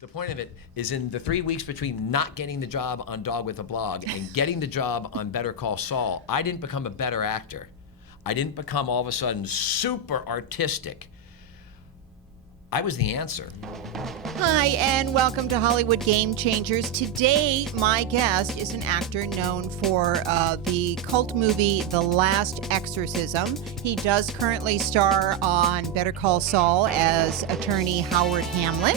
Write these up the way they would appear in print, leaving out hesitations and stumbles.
The point of it is in the 3 weeks between not getting the job on Dog with a Blog and getting the job on Better Call Saul, I didn't become a better actor. I didn't become all of a sudden super artistic. I was the answer. Hi, and welcome to Hollywood Game Changers. Today, my guest is an actor known for the cult movie The Last Exorcism. He does currently star on Better Call Saul as attorney Howard Hamlin.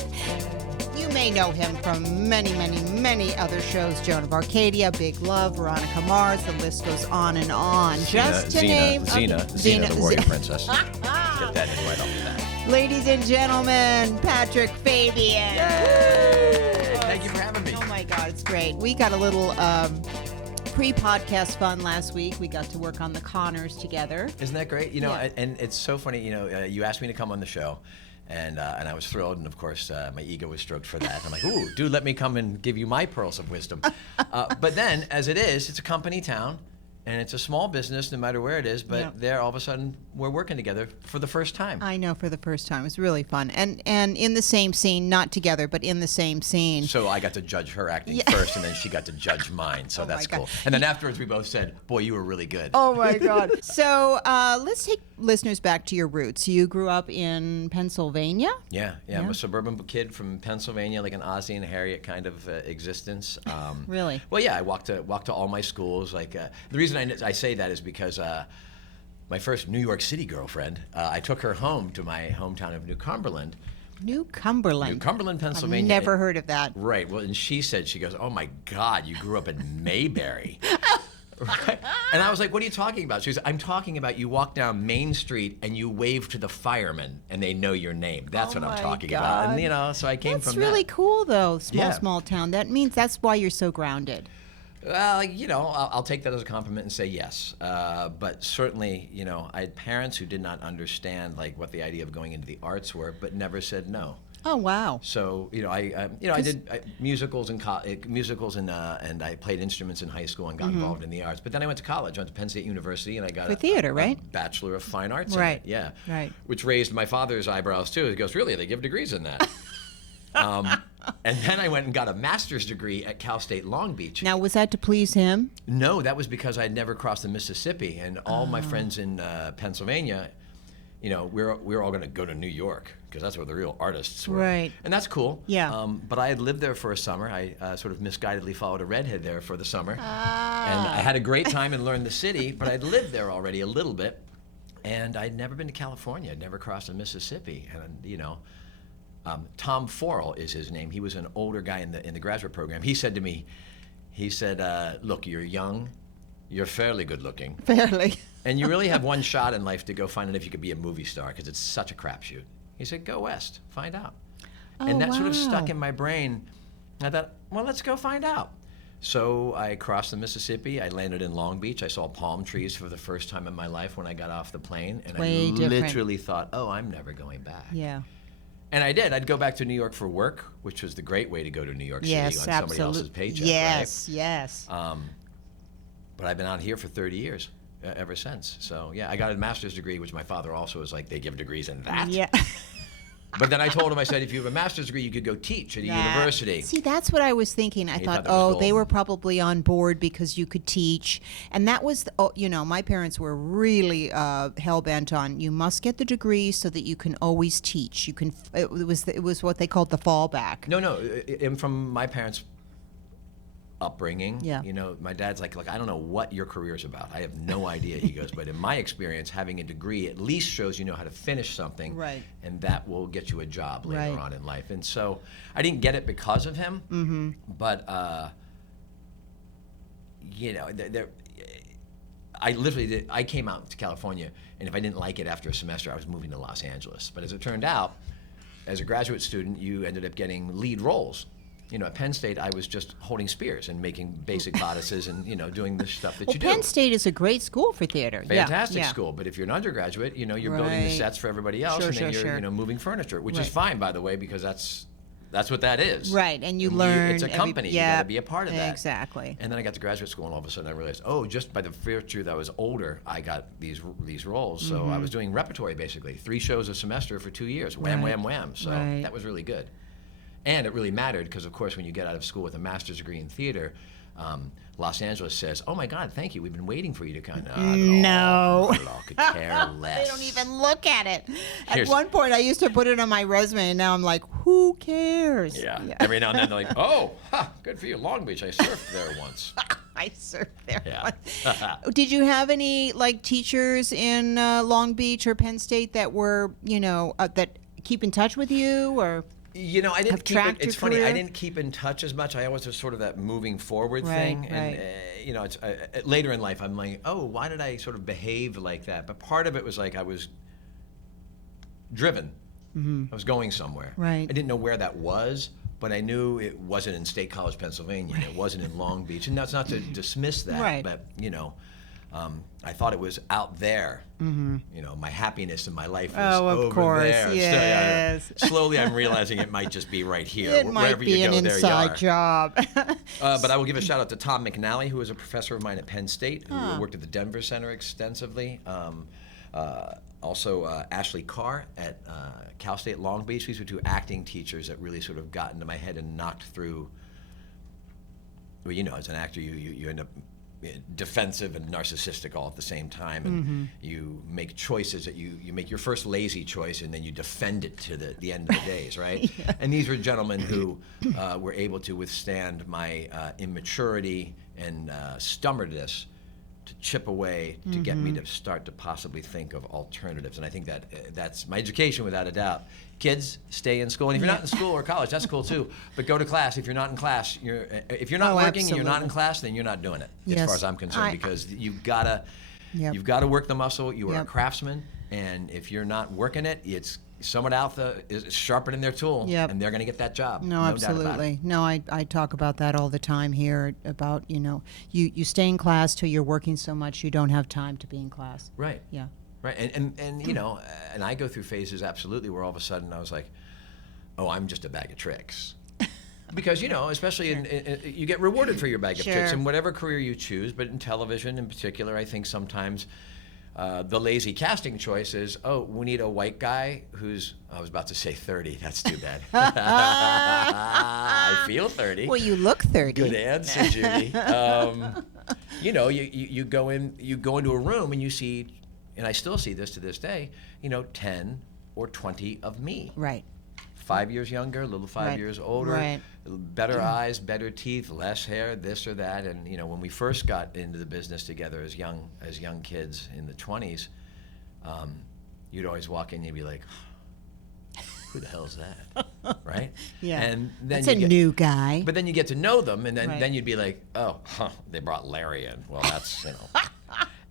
You may know him from many other shows. Joan of Arcadia, Big Love, Veronica Mars, the list goes on and on. Just to name... Xena, the warrior princess. Get that in right off the bat. Ladies and gentlemen, Patrick Fabian. Yay! Thank you for having me. Oh my God, it's great. We got a little pre-podcast fun last week. We got to work on the Connors together. Isn't that great? You know, and it's so funny, you asked me to come on the show. And I was thrilled, and of course, my ego was stroked for that. I'm like, ooh, dude, let me come and give you my pearls of wisdom. But then, as it is, it's a company town, and it's a small business, no matter where it is, but there, all of a sudden, we're working together for the first time. I know, for the first time. It was really fun. And in the same scene, not together, but in the same scene. So I got to judge her acting first, and then she got to judge mine, so that's cool. And then afterwards, we both said, boy, you were really good. Oh, my God. So let's take listeners back to your roots. You grew up in Pennsylvania? Yeah. I'm a suburban kid from Pennsylvania, like an Ozzie and Harriet kind of existence. Really? Well, yeah, I walked to all my schools. Like the reason I say that is because my first New York City girlfriend, I took her home to my hometown of New Cumberland. New Cumberland, Pennsylvania. I've never heard of that. Right. Well, and she goes, oh my God, you grew up in Mayberry. Right? And I was like, what are you talking about? She goes, I'm talking about you walk down Main Street and you wave to the firemen and they know your name. That's what I'm talking about. And so I came from that. That's really cool, though, small town. That means that's why you're so grounded. Well, I'll take that as a compliment and say yes. But certainly, I had parents who did not understand like what the idea of going into the arts were, but never said no. Oh wow! So I did musicals and I played instruments in high school and got involved in the arts. But then I went to college. I went to Penn State University and I got a Bachelor of Fine Arts. Right. In it. Yeah. Right. Which raised my father's eyebrows too. He goes, "Really? They give degrees in that?" And then I went and got a master's degree at Cal State Long Beach. Now, was that to please him? No, that was because I had never crossed the Mississippi, and all my friends in Pennsylvania, we were all going to go to New York because that's where the real artists were. Right. And that's cool. Yeah. But I had lived there for a summer. I sort of misguidedly followed a redhead there for the summer. And I had a great time and learned the city, but I'd lived there already a little bit. And I'd never been to California. I'd never crossed the Mississippi. And, Tom Forel is his name. He was an older guy in the graduate program. He said to me, look, you're young. You're fairly good looking. Fairly. And you really have one shot in life to go find out if you could be a movie star because it's such a crapshoot. He said, go west, find out. And that sort of stuck in my brain. I thought, well, let's go find out. So I crossed the Mississippi. I landed in Long Beach. I saw palm trees for the first time in my life when I got off the plane. And literally thought, oh, I'm never going back. Yeah. And I did. I'd go back to New York for work, which was the great way to go to New York City on somebody else's paycheck. Yes, right? yes. But I've been out here for 30 years. Ever since. So, yeah, I got a master's degree, which my father also was like, they give degrees in that. Yeah. But then I told him, I said, if you have a master's degree, you could go teach at a university. See, that's what I was thinking. I thought, they were probably on board because you could teach. And that was, my parents were really hell-bent on, you must get the degree so that you can always teach. It was what they called the fallback. No, and from my parents' upbringing. Yeah. My dad's like, look, I don't know what your career's about. I have no idea. He goes, but in my experience, having a degree at least shows you know how to finish something. Right. And that will get you a job later on in life. And so I didn't get it because of him, but, I literally did. I came out to California, and if I didn't like it after a semester, I was moving to Los Angeles. But as it turned out, as a graduate student, you ended up getting lead roles. At Penn State, I was just holding spears and making basic bodices and, doing the stuff that you do. Penn State is a great school for theater. Fantastic school. But if you're an undergraduate, you're building the sets for everybody else, and then you're moving furniture, which is fine, by the way, because that's what that is. Right, and you learn. It's a company. You got to be a part of that. Exactly. And then I got to graduate school, and all of a sudden I realized, just by the virtue that I was older, I got these roles. So I was doing repertory, basically. 3 shows a semester for 2 years. Wham, wham, wham. So that was really good. And it really mattered because, of course, when you get out of school with a master's degree in theater, Los Angeles says, "Oh my God, thank you. We've been waiting for you to come." No. Not at all. Could care less. They don't even look at it. At one point, I used to put it on my resume, and now I'm like, who cares? Yeah. Every now and then they're like, "Oh, good for you, Long Beach. I surfed there once." I surfed there. Yeah. Did you have any teachers in Long Beach or Penn State that were that keep in touch with you or? I didn't keep it. It's funny. career? I didn't keep in touch as much. I always was sort of that moving forward thing. Right. And, it's later in life, I'm like, oh, why did I sort of behave like that? But part of it was like I was driven. Mm-hmm. I was going somewhere. Right. I didn't know where that was, but I knew it wasn't in State College, Pennsylvania. Right. It wasn't in Long Beach. And that's not to dismiss that. Right. But, I thought it was out there. Mm-hmm. My happiness in my life was over of course, there. yes. Slowly, I'm realizing it might just be right here. It might Wherever be you go, an there inside you are. job. But I will give a shout out to Tom McNally, who was a professor of mine at Penn State, who worked at the Denver Center extensively. Also, Ashley Carr at Cal State Long Beach. These were two acting teachers that really sort of got into my head and knocked through. Well, as an actor, you end up defensive and narcissistic all at the same time, and you make choices that you make your first lazy choice and then you defend it to the end of the days, right? Yeah. And these were gentlemen who were able to withstand my immaturity and stubbornness to chip away to get me to start to possibly think of alternatives. And I think that's my education without a doubt. Kids, stay in school, and if you're not in school or college, that's cool too. But go to class. If you're not in class, if you're not working and you're not in class, then you're not doing it, as far as I'm concerned. Because you've got to work the muscle. You are a craftsman, and if you're not working it, it's someone out there is sharpening their tool, and they're going to get that job. No, absolutely. No, I talk about that all the time here. About you stay in class till you're working so much you don't have time to be in class. Right. Yeah. Right, and and I go through phases absolutely where all of a sudden I was like, oh, I'm just a bag of tricks. Because, especially you get rewarded for your bag of tricks in whatever career you choose, but in television in particular, I think sometimes the lazy casting choice is, oh, we need a white guy who's, I was about to say 30, that's too bad. I feel 30. Well, you look 30. Good answer, Judy. You go into a room and you see, and I still see this to this day, 10 or 20 of me. Right. 5 years younger, a little 5 years older, better eyes, better teeth, less hair, this or that. And when we first got into the business together as young kids in the 20s, you'd always walk in and you'd be like, who the hell is that? Right? Yeah. And then that's a new guy. But then you get to know them, and then you'd be like, oh, they brought Larry in. Well, that's,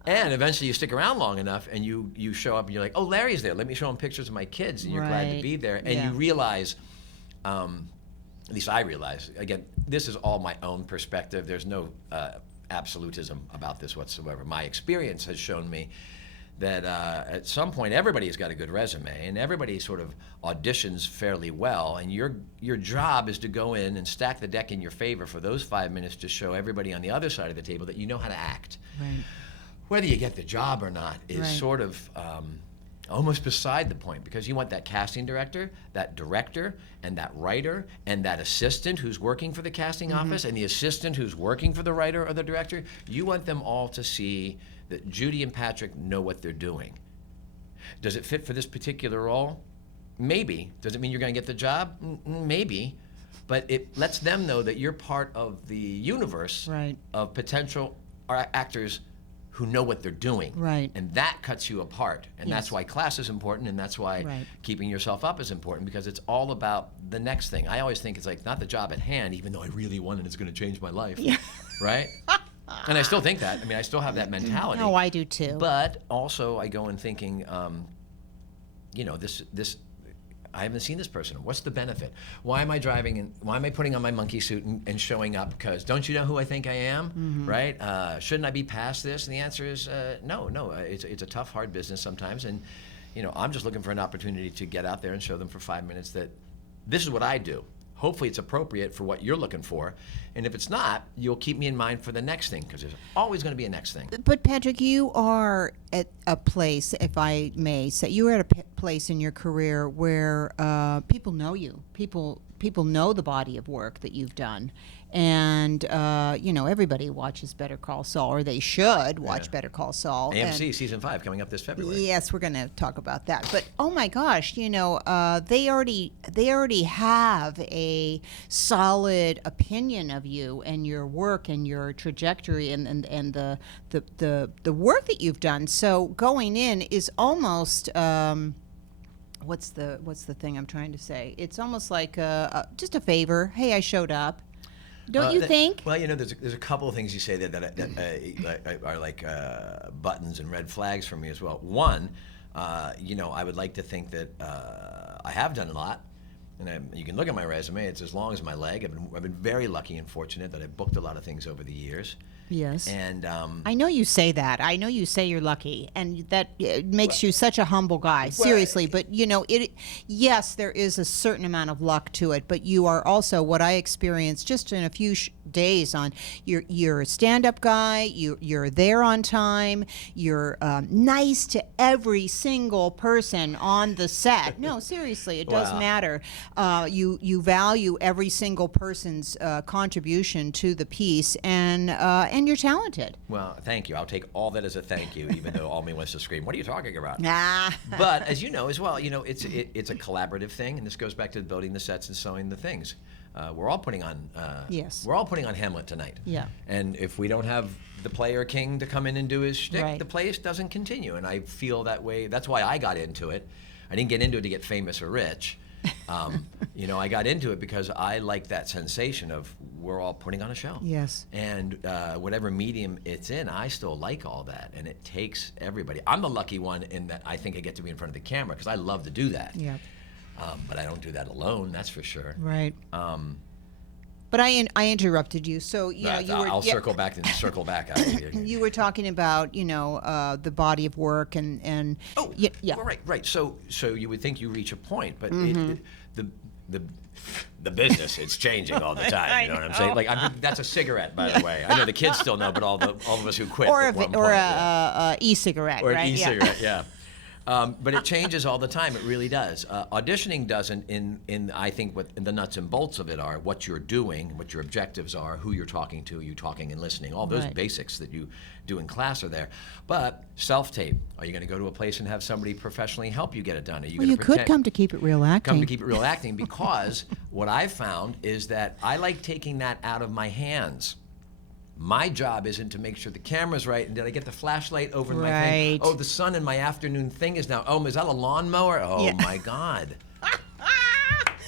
And eventually you stick around long enough and you show up and you're like, oh, Larry's there. Let me show him pictures of my kids. And you're glad to be there. And you realize, at least I realize, again, this is all my own perspective. There's no absolutism about this whatsoever. My experience has shown me that at some point everybody's got a good resume and everybody sort of auditions fairly well. And your job is to go in and stack the deck in your favor for those 5 minutes to show everybody on the other side of the table that you know how to act. Right. Whether you get the job or not is sort of almost beside the point, because you want that casting director, that director, and that writer, and that assistant who's working for the casting office, and the assistant who's working for the writer or the director. You want them all to see that Judy and Patrick know what they're doing. Does it fit for this particular role? Maybe. Does it mean you're going to get the job? Maybe. But it lets them know that you're part of the universe of potential actors who know what they're doing. Right. And that cuts you apart. And that's why class is important, and that's why keeping yourself up is important, because it's all about the next thing. I always think it's like not the job at hand, even though I really want it, it's going to change my life. Yeah. Right? And I still think that. I mean, I still have that mentality. Oh, I do too. But also I go in thinking, this I haven't seen this person. What's the benefit? Why am I driving and why am I putting on my monkey suit and showing up? Because don't you know who I think I am, right? Shouldn't I be past this? And the answer is no. It's a tough, hard business sometimes, and I'm just looking for an opportunity to get out there and show them for 5 minutes that this is what I do. Hopefully it's appropriate for what you're looking for. And if it's not, you'll keep me in mind for the next thing, because there's always going to be a next thing. But Patrick, you are at a place, if I may say, you are at a place in your career where people know you. People people know the body of work that you've done. And, everybody watches Better Call Saul, or they should watch Better Call Saul. AMC Season 5 coming up this February. Yes, we're going to talk about that. But, oh my gosh, they already have a solid opinion of you and your work and your trajectory and the work that you've done. So going in is almost... what's the thing I'm trying to say? It's almost like just a favor. Hey, I showed up. Don't you think? Well, there's a couple of things you say that are like buttons and red flags for me as well. One, I would like to think that I have done a lot. And you can look at my resume. It's as long as my leg. I've been very lucky and fortunate that I've booked a lot of things over the years. Yes. And I know you say that. I know you say you're lucky, and that makes you such a humble guy. Seriously, but yes, there is a certain amount of luck to it. But you are also what I experienced just in a few days on. You're a stand-up guy. You're there on time. You're nice to every single person on the set. No, seriously, it does matter. You value every single person's contribution to the piece, and you're talented. Well, thank you. I'll take all that as a thank you, even though all me wants to scream, "What are you talking about?" Nah. But as you know as well, it's a collaborative thing, and this goes back to building the sets and sewing the things. We're all putting on. Yes. We're all putting on Hamlet tonight. Yeah. And if we don't have the player king to come in and do his shtick, Right. the place doesn't continue. And I feel that way. That's why I got into it. I didn't get into it to get famous or rich. I got into it because I like that sensation of we're all putting on a show. Yes. And whatever medium it's in, I still like all that. And it takes everybody. I'm the lucky one in that I think I get to be in front of the camera because I love to do that. Yeah. But I don't do that alone, that's for sure. Right. But I interrupted you, so you were. I'll circle back and circle back out here. You were talking about the body of work and yeah. Well, right. So you would think you reach a point, but the business it's changing all the time. You know what I'm saying? Like that's a cigarette, by the way. I know the kids still know, but all of us who quit or at one point, a e-cigarette, or right? an e-cigarette, yeah. But it changes all the time. It really does. Auditioning doesn't. In I think what the nuts and bolts of it are what you're doing, what your objectives are, who you're talking to, you talking and listening. All those Right. basics that you do in class are there. But self-tape. Are you going to go to a place and have somebody professionally help you get it done? Are you Well, going you to could come to Keep It Real Acting. come to Keep It Real Acting because what I've found is that I like taking that out of my hands. My job isn't to make sure the camera's right, and did I get the flashlight over my thing? Right. Oh, the sun in my afternoon thing is now. Oh, is that a lawnmower? Oh Yeah. my God.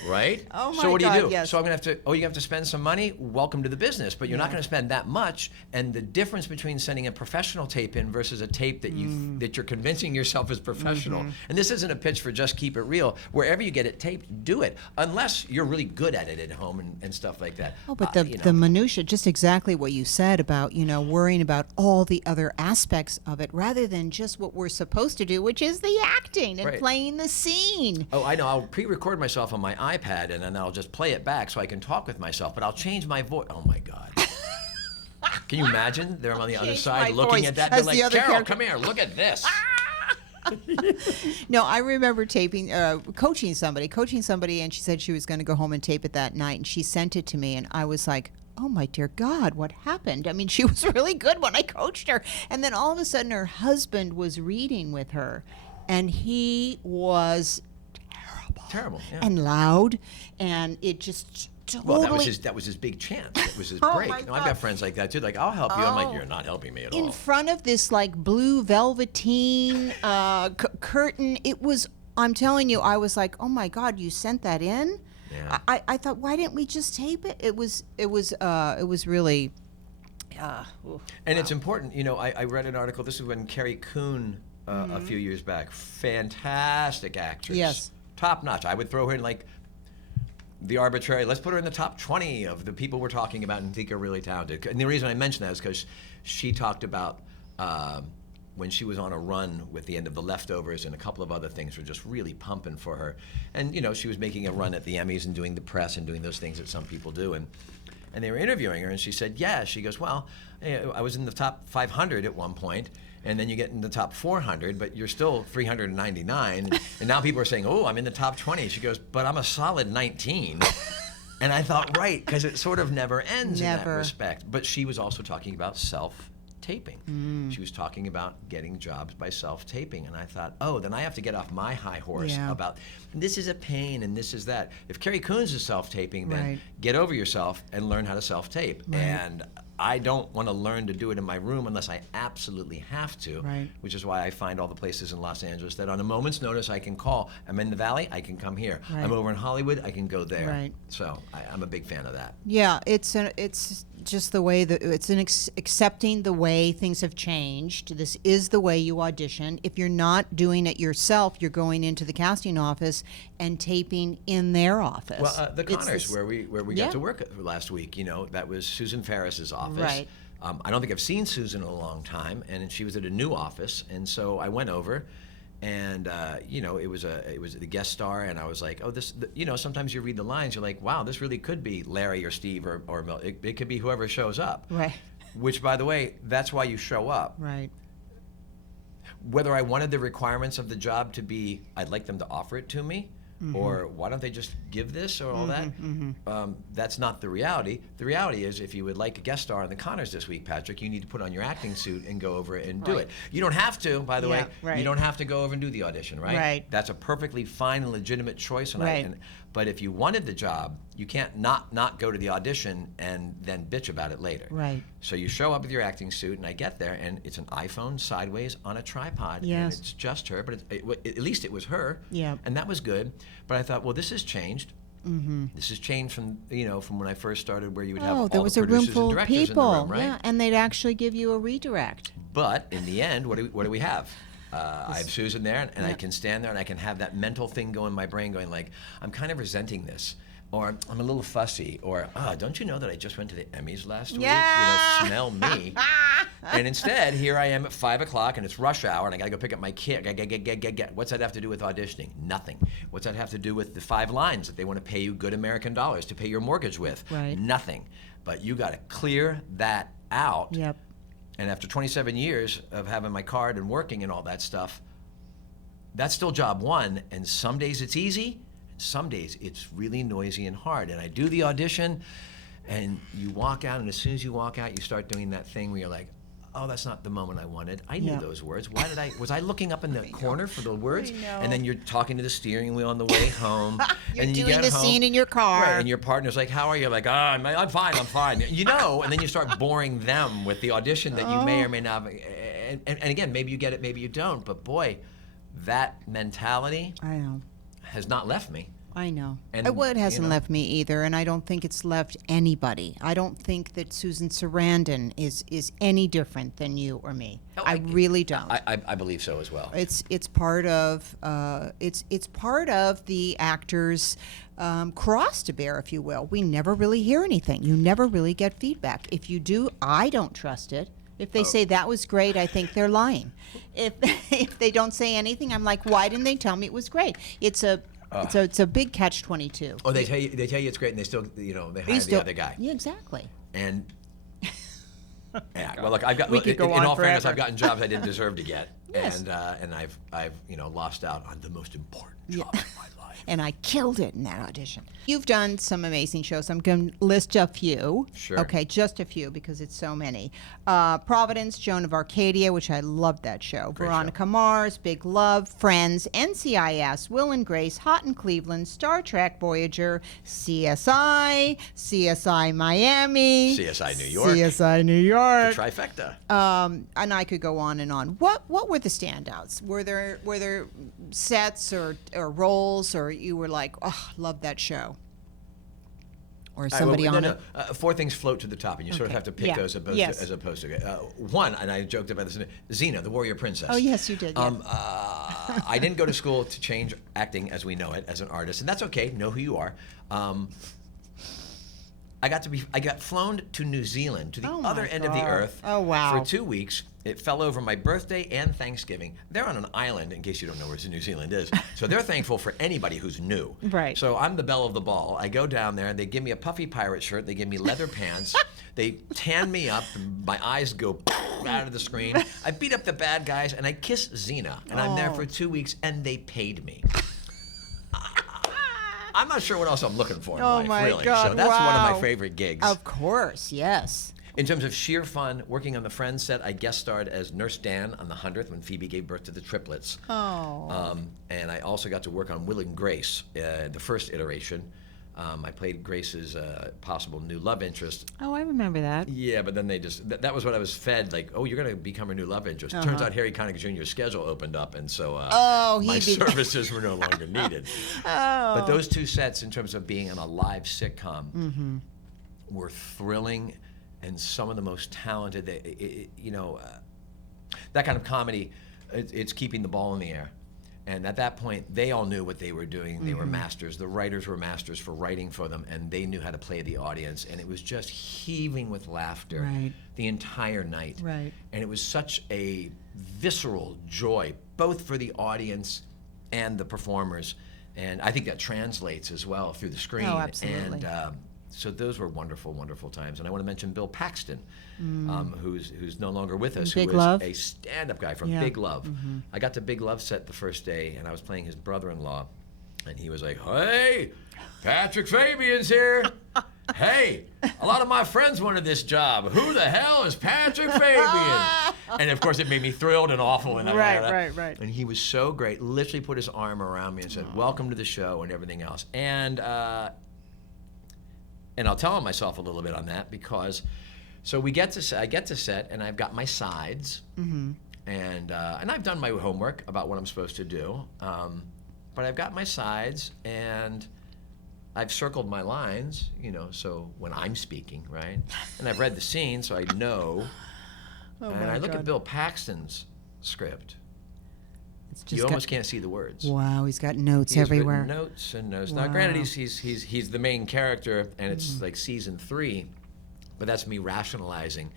Right? Oh my So what do you God, do? yes. So I'm gonna have to. Oh, you have to spend some money. Welcome to the business, but you're not going to spend that much. And the difference between sending a professional tape in versus a tape that that you're convincing yourself is professional. Mm-hmm. And this isn't a pitch for just Keep It Real. Wherever you get it taped, do it. Unless you're really good at it at home and stuff like that. Oh, but the minutia, just exactly what you said about worrying about all the other aspects of it, rather than just what we're supposed to do, which is the acting and Right. playing the scene. Oh, I know. I'll pre-record myself on my iPad, and then I'll just play it back so I can talk with myself. But I'll change my voice. Oh my God! Can you imagine? They're on the other Change side my looking voice at that. They're as the like, other Carol, character." come here. Look at this. No, I remember coaching somebody, and she said she was going to go home and tape it that night, and she sent it to me, and I was like, oh my dear God, what happened? I mean, she was really good when I coached her, and then all of a sudden her husband was reading with her, and he was Terrible. Yeah. and loud, and it just totally... Well, that was his big chance. That was his Oh break. my I've God. got friends like that too. Like, I'll help you. I'm Oh. like, you're not helping me at in all. front of this like blue velveteen curtain. It was, I'm telling you, I was like, oh my God, you sent that in? Yeah. I thought, why didn't we just tape it? It was really And it's important. I read an article. This is when Carrie Coon a few years back. Fantastic actress. Yes. Top notch. I would throw her in like the arbitrary. Let's put her in the top 20 of the people we're talking about and think are really talented. And the reason I mention that is because she talked about when she was on a run with the end of The Leftovers, and a couple of other things were just really pumping for her. And she was making a run at the Emmys and doing the press and doing those things that some people do. And And they were interviewing her, and she said, yeah. She goes, well, I was in the top 500 at one point, and then you get in the top 400, but you're still 399. And now people are saying, oh, I'm in the top 20. She goes, but I'm a solid 19. And I thought, right, because it sort of never ends in that respect. But she was also talking about self-taping. She was talking about getting jobs by self-taping. And I thought, oh, then I have to get off my high horse about this is a pain and this is that. If Carrie Coons is self-taping, then get over yourself and learn how to self-tape. And I don't want to learn to do it in my room unless I absolutely have to, which is why I find all the places in Los Angeles that on a moment's notice I can call. I'm in the Valley, I can come here. I'm over in Hollywood, I can go there. So I'm a big fan of that. Yeah, it's just the way that it's accepting the way things have changed. This is the way you audition. If you're not doing it yourself, you're going into the casting office and taping in their office. Well, the Connors, where we got to work last week, that was Susan Ferris's office. Right. I don't think I've seen Susan in a long time, and she was at a new office, and so I went over. And it was the guest star, and I was like, oh, sometimes you read the lines, you're like, wow, this really could be Larry or Steve or Mel. It could be whoever shows up. Right. Which, by the way, that's why you show up. Right. Whether I wanted the requirements of the job to be, I'd like them to offer it to me, or why don't they just give this or all that? That's not the reality. The reality is, if you would like a guest star on the Connors this week, Patrick, you need to put on your acting suit and go over and do it. You don't have to, by the way. You don't have to go over and do the audition, right? That's a perfectly fine and legitimate choice. But if you wanted the job, you can't not go to the audition and then bitch about it later. Right. So you show up with your acting suit, and I get there, and it's an iPhone sideways on a tripod. Yes. And it's just her, but at least it was her. Yeah. And that was good. But I thought, well, this has changed. This has changed from when I first started, where you would have all there the was a room producers and full of directors in the people. room, right? Yeah, and they'd actually give you a redirect. But in the end, what do we have? I have Susan there, and I can stand there, and I can have that mental thing go in my brain going like, I'm kind of resenting this, or I'm a little fussy, or don't you know that I just went to the Emmys last week? Smell me. And instead, here I am at 5 o'clock, and it's rush hour, and I got to go pick up my kid. What's that have to do with auditioning? Nothing. What's that have to do with the 5 lines that they want to pay you good American dollars to pay your mortgage with? Right. Nothing. But you got to clear that out. Yep. And after 27 years of having my card and working and all that stuff, that's still job one. And some days it's easy, and some days it's really noisy and hard. And I do the audition, and you walk out, and as soon as you walk out, you start doing that thing where you're like, oh, that's not the moment I wanted. I knew those words. Was I looking up in the corner for the words? And then you're talking to the steering wheel on the way home. You're and you doing get the home, scene in your car. Right, and your partner's like, how are you? Like, I'm fine. And then you start boring them with the audition that you may or may not. And again, maybe you get it, maybe you don't. But boy, that mentality has not left me. I know. And, it hasn't left me either, and I don't think it's left anybody. I don't think that Susan Sarandon is any different than you or me. No, I really don't. I believe so as well. It's part of it's part of the actor's cross to bear, if you will. We never really hear anything. You never really get feedback. If you do, I don't trust it. If they say that was great, I think they're lying. If they don't say anything, I'm like, why didn't they tell me it was great? It's a big catch-22. Oh, they tell you it's great, and they still they hire the other guy. Yeah, exactly. And well, look, I've got We could go in on all fairness, forever. I've gotten jobs I didn't deserve to get, Yes. and I've lost out on the most important job in my life. And I killed it in that audition. You've done some amazing shows. I'm going to list a few. Sure. Okay, just a few because it's so many. Providence, Joan of Arcadia, which I loved that show. Great Veronica show. Mars, Big Love, Friends, NCIS, Will and Grace, Hot in Cleveland, Star Trek Voyager, CSI, CSI Miami, CSI New York. CSI New York. The trifecta. And I could go on and on. What were the standouts? Were there sets or roles, or you were like, oh, love that show? Or somebody on it? 4 things float to the top, and you sort of have to pick those as opposed to one, and I joked about this, Xena, the warrior princess. Oh, yes, you did. Yes. I didn't go to school to change acting as we know it, as an artist, and that's okay. Know who you are. I got flown to New Zealand, to the Oh, other my end of the God. earth Oh, wow. for 2 weeks. It fell over my birthday and Thanksgiving. They're on an island, in case you don't know where New Zealand is. So they're thankful for anybody who's new. Right. So I'm the belle of the ball. I go down there, they give me a puffy pirate shirt, they give me leather pants, they tan me up, and my eyes go out of the screen. I beat up the bad guys, and I kiss Xena. And I'm there for 2 weeks, and they paid me. I'm not sure what else I'm looking for in Oh, life, my really. God, So that's one of wow. my favorite gigs. Of course, yes. In terms of sheer fun, working on the Friends set, I guest starred as Nurse Dan on the 100th when Phoebe gave birth to the triplets. Oh. And I also got to work on Will and Grace, the first iteration. I played Grace's possible new love interest. Oh, I remember that. Yeah, but then they just, that was what I was fed, like, oh, you're going to become her new love interest. Turns out Harry Connick Jr.'s schedule opened up, and so my services were no longer needed. Oh. But those two sets, in terms of being on a live sitcom, were thrilling, and some of the most talented, that kind of comedy, it's keeping the ball in the air. And at that point, they all knew what they were doing. They were masters. The writers were masters for writing for them, and they knew how to play the audience. And it was just heaving with laughter the entire night. Right. And it was such a visceral joy, both for the audience and the performers. And I think that translates as well through the screen. Oh, absolutely. And so those were wonderful, wonderful times. And I want to mention Bill Paxton, who's no longer with us, Big who Love? is a stand-up guy from Big Love. I got to Big Love set the first day, and I was playing his brother-in-law, and he was like, "Hey, Patrick Fabian's here. Hey, a lot of my friends wanted this job. Who the hell is Patrick Fabian?" And of course, it made me thrilled and awful. And Right. And he was so great. Literally put his arm around me and said, "Welcome to the show," and everything else. And I'll tell myself a little bit on that because, so I get to set, and I've got my sides, and I've done my homework about what I'm supposed to do, but I've got my sides, and I've circled my lines, so when I'm speaking, right, and I've read the scene, so I know, and I look at Bill Paxton's script. It's just You almost can't see the words. Wow, he's got notes He's everywhere. written notes and notes. Wow. Now, granted, he's the main character, and it's like season 3, but that's me rationalizing.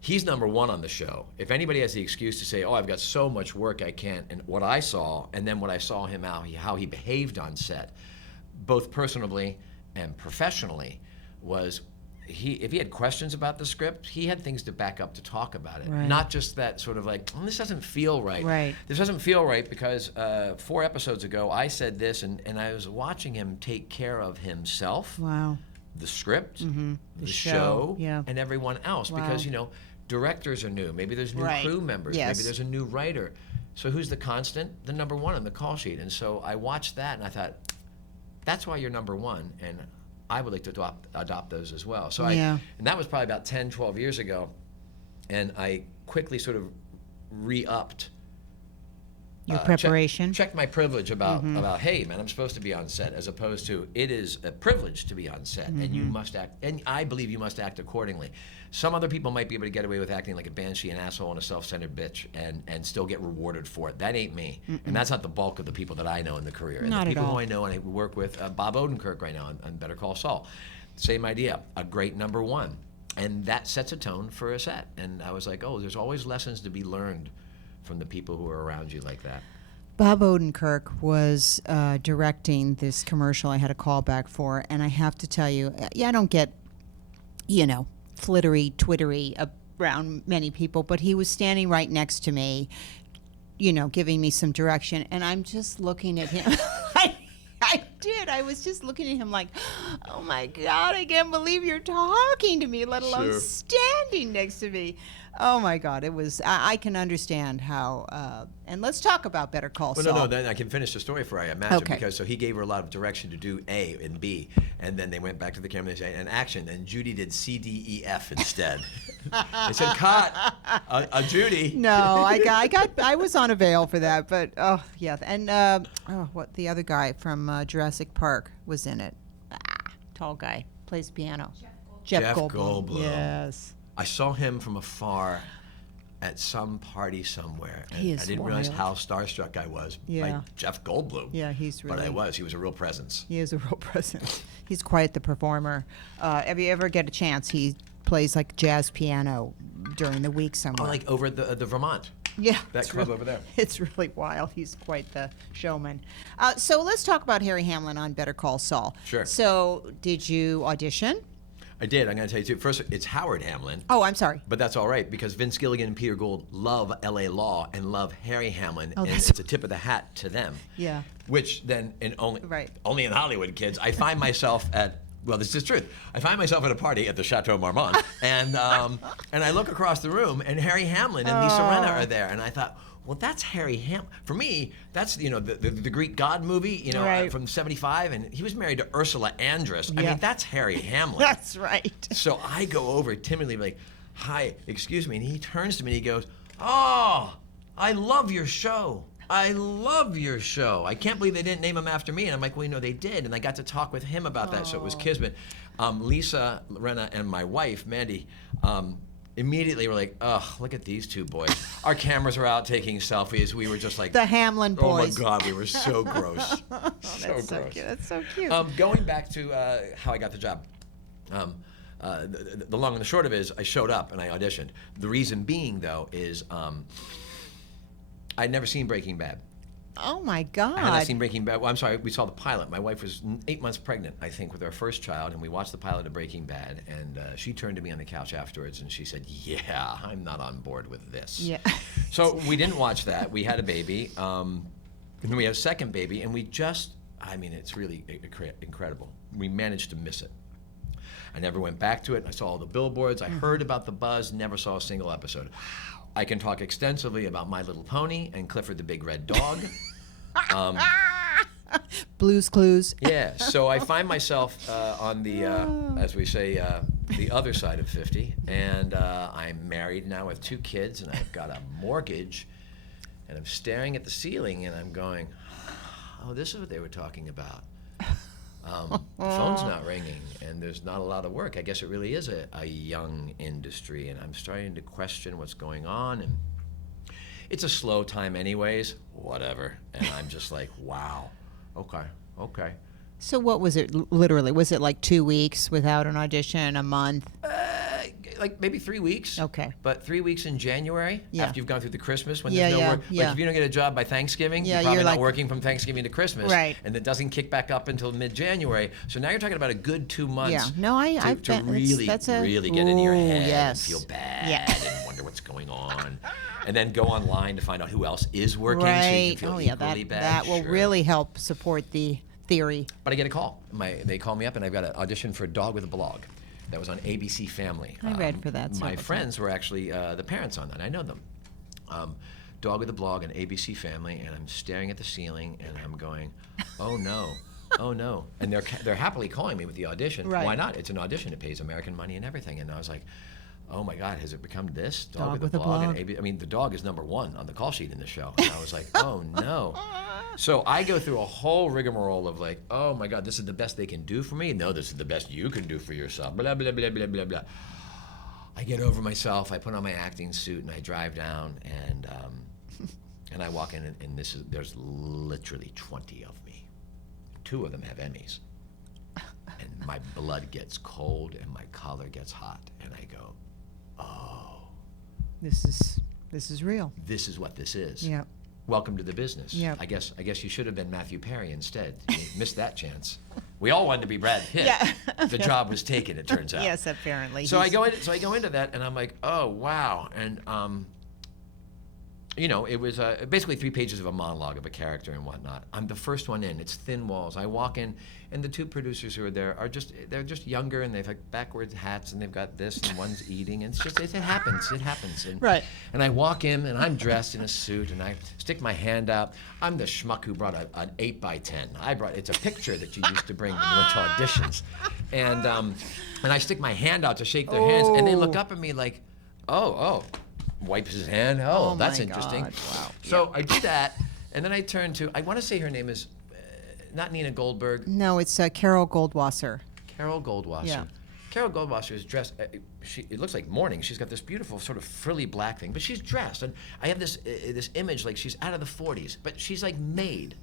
He's number 1 on the show. If anybody has the excuse to say, "Oh, I've got so much work I can't," and what I saw, and then what I saw him how he behaved on set, both personally and professionally, was if he had questions about the script, he had things to back up to talk about it. Right. Not just that sort of like, this doesn't feel right. Right. This doesn't feel right because 4 episodes ago I said this, and I was watching him take care of himself, Wow. the script, the show, show, yeah. and everyone else. Wow. Because, directors are new. Maybe there's new Right. crew members. Yes. Maybe there's a new writer. So who's the constant? The number 1 on the call sheet. And so I watched that, and I thought, that's why you're number 1. And I would like to adopt those as well. So and that was probably about 10, 12 years ago. And I quickly sort of re-upped Your preparation. Check my privilege about, hey, man, I'm supposed to be on set, as opposed to, it is a privilege to be on set, and you must act, and I believe you must act accordingly. Some other people might be able to get away with acting like a banshee, an asshole, and a self-centered bitch, and still get rewarded for it. That ain't me. And that's not the bulk of the people that I know in the career. And Not the at people all. who I know and I work with, Bob Odenkirk right now on Better Call Saul. Same idea, a great number 1. And that sets a tone for a set. And I was like, oh, there's always lessons to be learned from the people who are around you like that. Bob Odenkirk was directing this commercial I had a call back for, and I have to tell you, I don't get, flittery, twittery around many people, but he was standing right next to me, giving me some direction, and I'm just looking at him. I did. I was just looking at him like, oh my God, I can't believe you're talking to me, let alone standing next to me. Oh my God, it was, I can understand how, and let's talk about Better Call Saul. No, then I can finish the story for you, I imagine, because so he gave her a lot of direction to do A and B, and then they went back to the camera and they said, and action, and Judy did C, D, E, F instead. They said, cut, Judy. No, I was on a veil for that, but oh yeah, and what the other guy from Jurassic Park was in it? Tall guy, plays piano. Jeff Goldblum. Goldblum. Yes. I saw him from afar. at some party somewhere. And He is I didn't realize wild. how starstruck I was Yeah. by Jeff Goldblum. Yeah, he's But I really- was. He was a real presence. He is a real presence. He's quite the performer. If you ever get a chance, he plays like jazz piano during the week Oh, somewhere. like over at the Vermont. Yeah, That it's club really- over there. It's really wild. He's quite the showman. So let's talk about Harry Hamlin on Better Call Saul. Sure. So did you audition? I did. I'm going to tell you, too. First, it's Howard Hamlin. Oh, I'm sorry. But that's all right, because Vince Gilligan and Peter Gould love L.A. Law and love Harry Hamlin, Oh, and that's- it's a tip of the hat to them. Yeah. Which then, Right. only in Hollywood, kids, I find myself at, well, this is truth. I find myself at a party at the Chateau Marmont, and I look across the room, and Harry Hamlin and Lisa Rinna are there, and I thought, well, that's Harry Hamlin. For me, that's the Greek God movie, Right. from '75, and he was married to Ursula Andress. I Yeah. mean, that's Harry Hamlin. That's right. So I go over timidly, like, hi, excuse me. And he turns to me and he goes, oh, I love your show. I love your show. I can't believe they didn't name him after me. And I'm like, well, they did. And I got to talk with him about that. So it was kismet. Lisa Rinna and my wife, Mandy, immediately were like, oh, look at these two boys. Our cameras were out taking selfies. We were just like, The Hamlin oh my boys. God, we were so gross. So That's so gross. cute. That's so cute. Going back to how I got the job. The long and the short of it is I showed up and I auditioned. The reason being, though, is I'd never seen Breaking Bad. Oh my God. I had not seen Breaking Bad. Well, I'm sorry, we saw the pilot. My wife was 8 months pregnant, I think, with our first child, and we watched the pilot of Breaking Bad. And she turned to me on the couch afterwards, and she said, "Yeah, I'm not on board with this." Yeah. So we didn't watch that. We had a baby, and then we had a second baby, and we just, I mean, it's really incredible. We managed to miss it. I never went back to it. I saw all the billboards. I heard about the buzz, never saw a single episode. I can talk extensively about My Little Pony and Clifford the Big Red Dog. Blue's Clues. Yeah, so I find myself on the, as we say, the other side of 50, and I'm married now with 2 kids, and I've got a mortgage, and I'm staring at the ceiling, and I'm going, oh, this is what they were talking about. The phone's not ringing, and there's not a lot of work. I guess it really is a young industry, and I'm starting to question what's going on, and it's a slow time anyways, whatever. And I'm just like, wow, okay. So what was it literally? Was it like 2 weeks without an audition, a month? Like maybe 3 weeks. Okay. But 3 weeks in January, Yeah. after you've gone through the Christmas, when Yeah, there's no yeah, work. yeah. Like if you don't get a job by Thanksgiving, Yeah, you're probably you're not like- working from Thanksgiving to Christmas. Right. And it doesn't kick back up until mid-January. So now you're talking about a good 2 months. Yeah. No, I've to been- really, that's a- really get into your Ooh, head yes. and feel bad Yeah. and wonder what's going on. And then go online to find out who else is working so you Right. can feel Oh yeah, equally bad. that will Sure. really help support the theory. But I get a call. They call me up, and I've got an audition for a Dog with a Blog. That was on ABC Family. I read for that My several friends were actually the parents on that. I know them. Dog with a Blog on ABC Family, and I'm staring at the ceiling, and I'm going, oh no, oh no. And they're happily calling me with the audition. Right. Why not? It's an audition. It pays American money and everything. And I was like, oh my God, has it become this? Dog with a a Blog. And I mean, the dog is #1 on the call sheet in the show. And I was like, oh no. So I go through a whole rigmarole of like, oh my God, this is the best they can do for me. No, this is the best you can do for yourself. Blah, blah, blah, blah, blah, blah. I get over myself. I put on my acting suit and I drive down and I walk in and there's literally 20 of me. 2 of them have Emmys. And my blood gets cold and my collar gets hot. And I go, oh, This is real. this is what this is. Yeah. Welcome to the business. Yeah. I guess you should have been Matthew Perry instead. You missed that chance. We all wanted to be Brad Pitt. Yeah. The job was taken, it turns out. Yes, apparently. So I go into that, and I'm like, oh wow, and it was basically 3 pages of a monologue of a character and whatnot. I'm the first one in. It's thin walls. I walk in, and the 2 producers who are there they're just younger, and they've like backwards hats, and they've got this, and one's eating, and it happens. And, Right. And I walk in, and I'm dressed in a suit, and I stick my hand out. I'm the schmuck who brought an 8x10. It's a picture that you used to bring when you went to auditions, and I stick my hand out to shake their hands, and they look up at me like, oh. Wipes his hand. Oh, that's my interesting. God. Wow. So I do that, and then I turn to, I want to say her name is not Nina Goldberg, No, it's Carol Goldwasser. Carol Goldwasser. Yeah. Carol Goldwasser is dressed, it looks like mourning. She's got this beautiful sort of frilly black thing, but she's dressed. And I have this image like she's out of the 40s, but she's like made.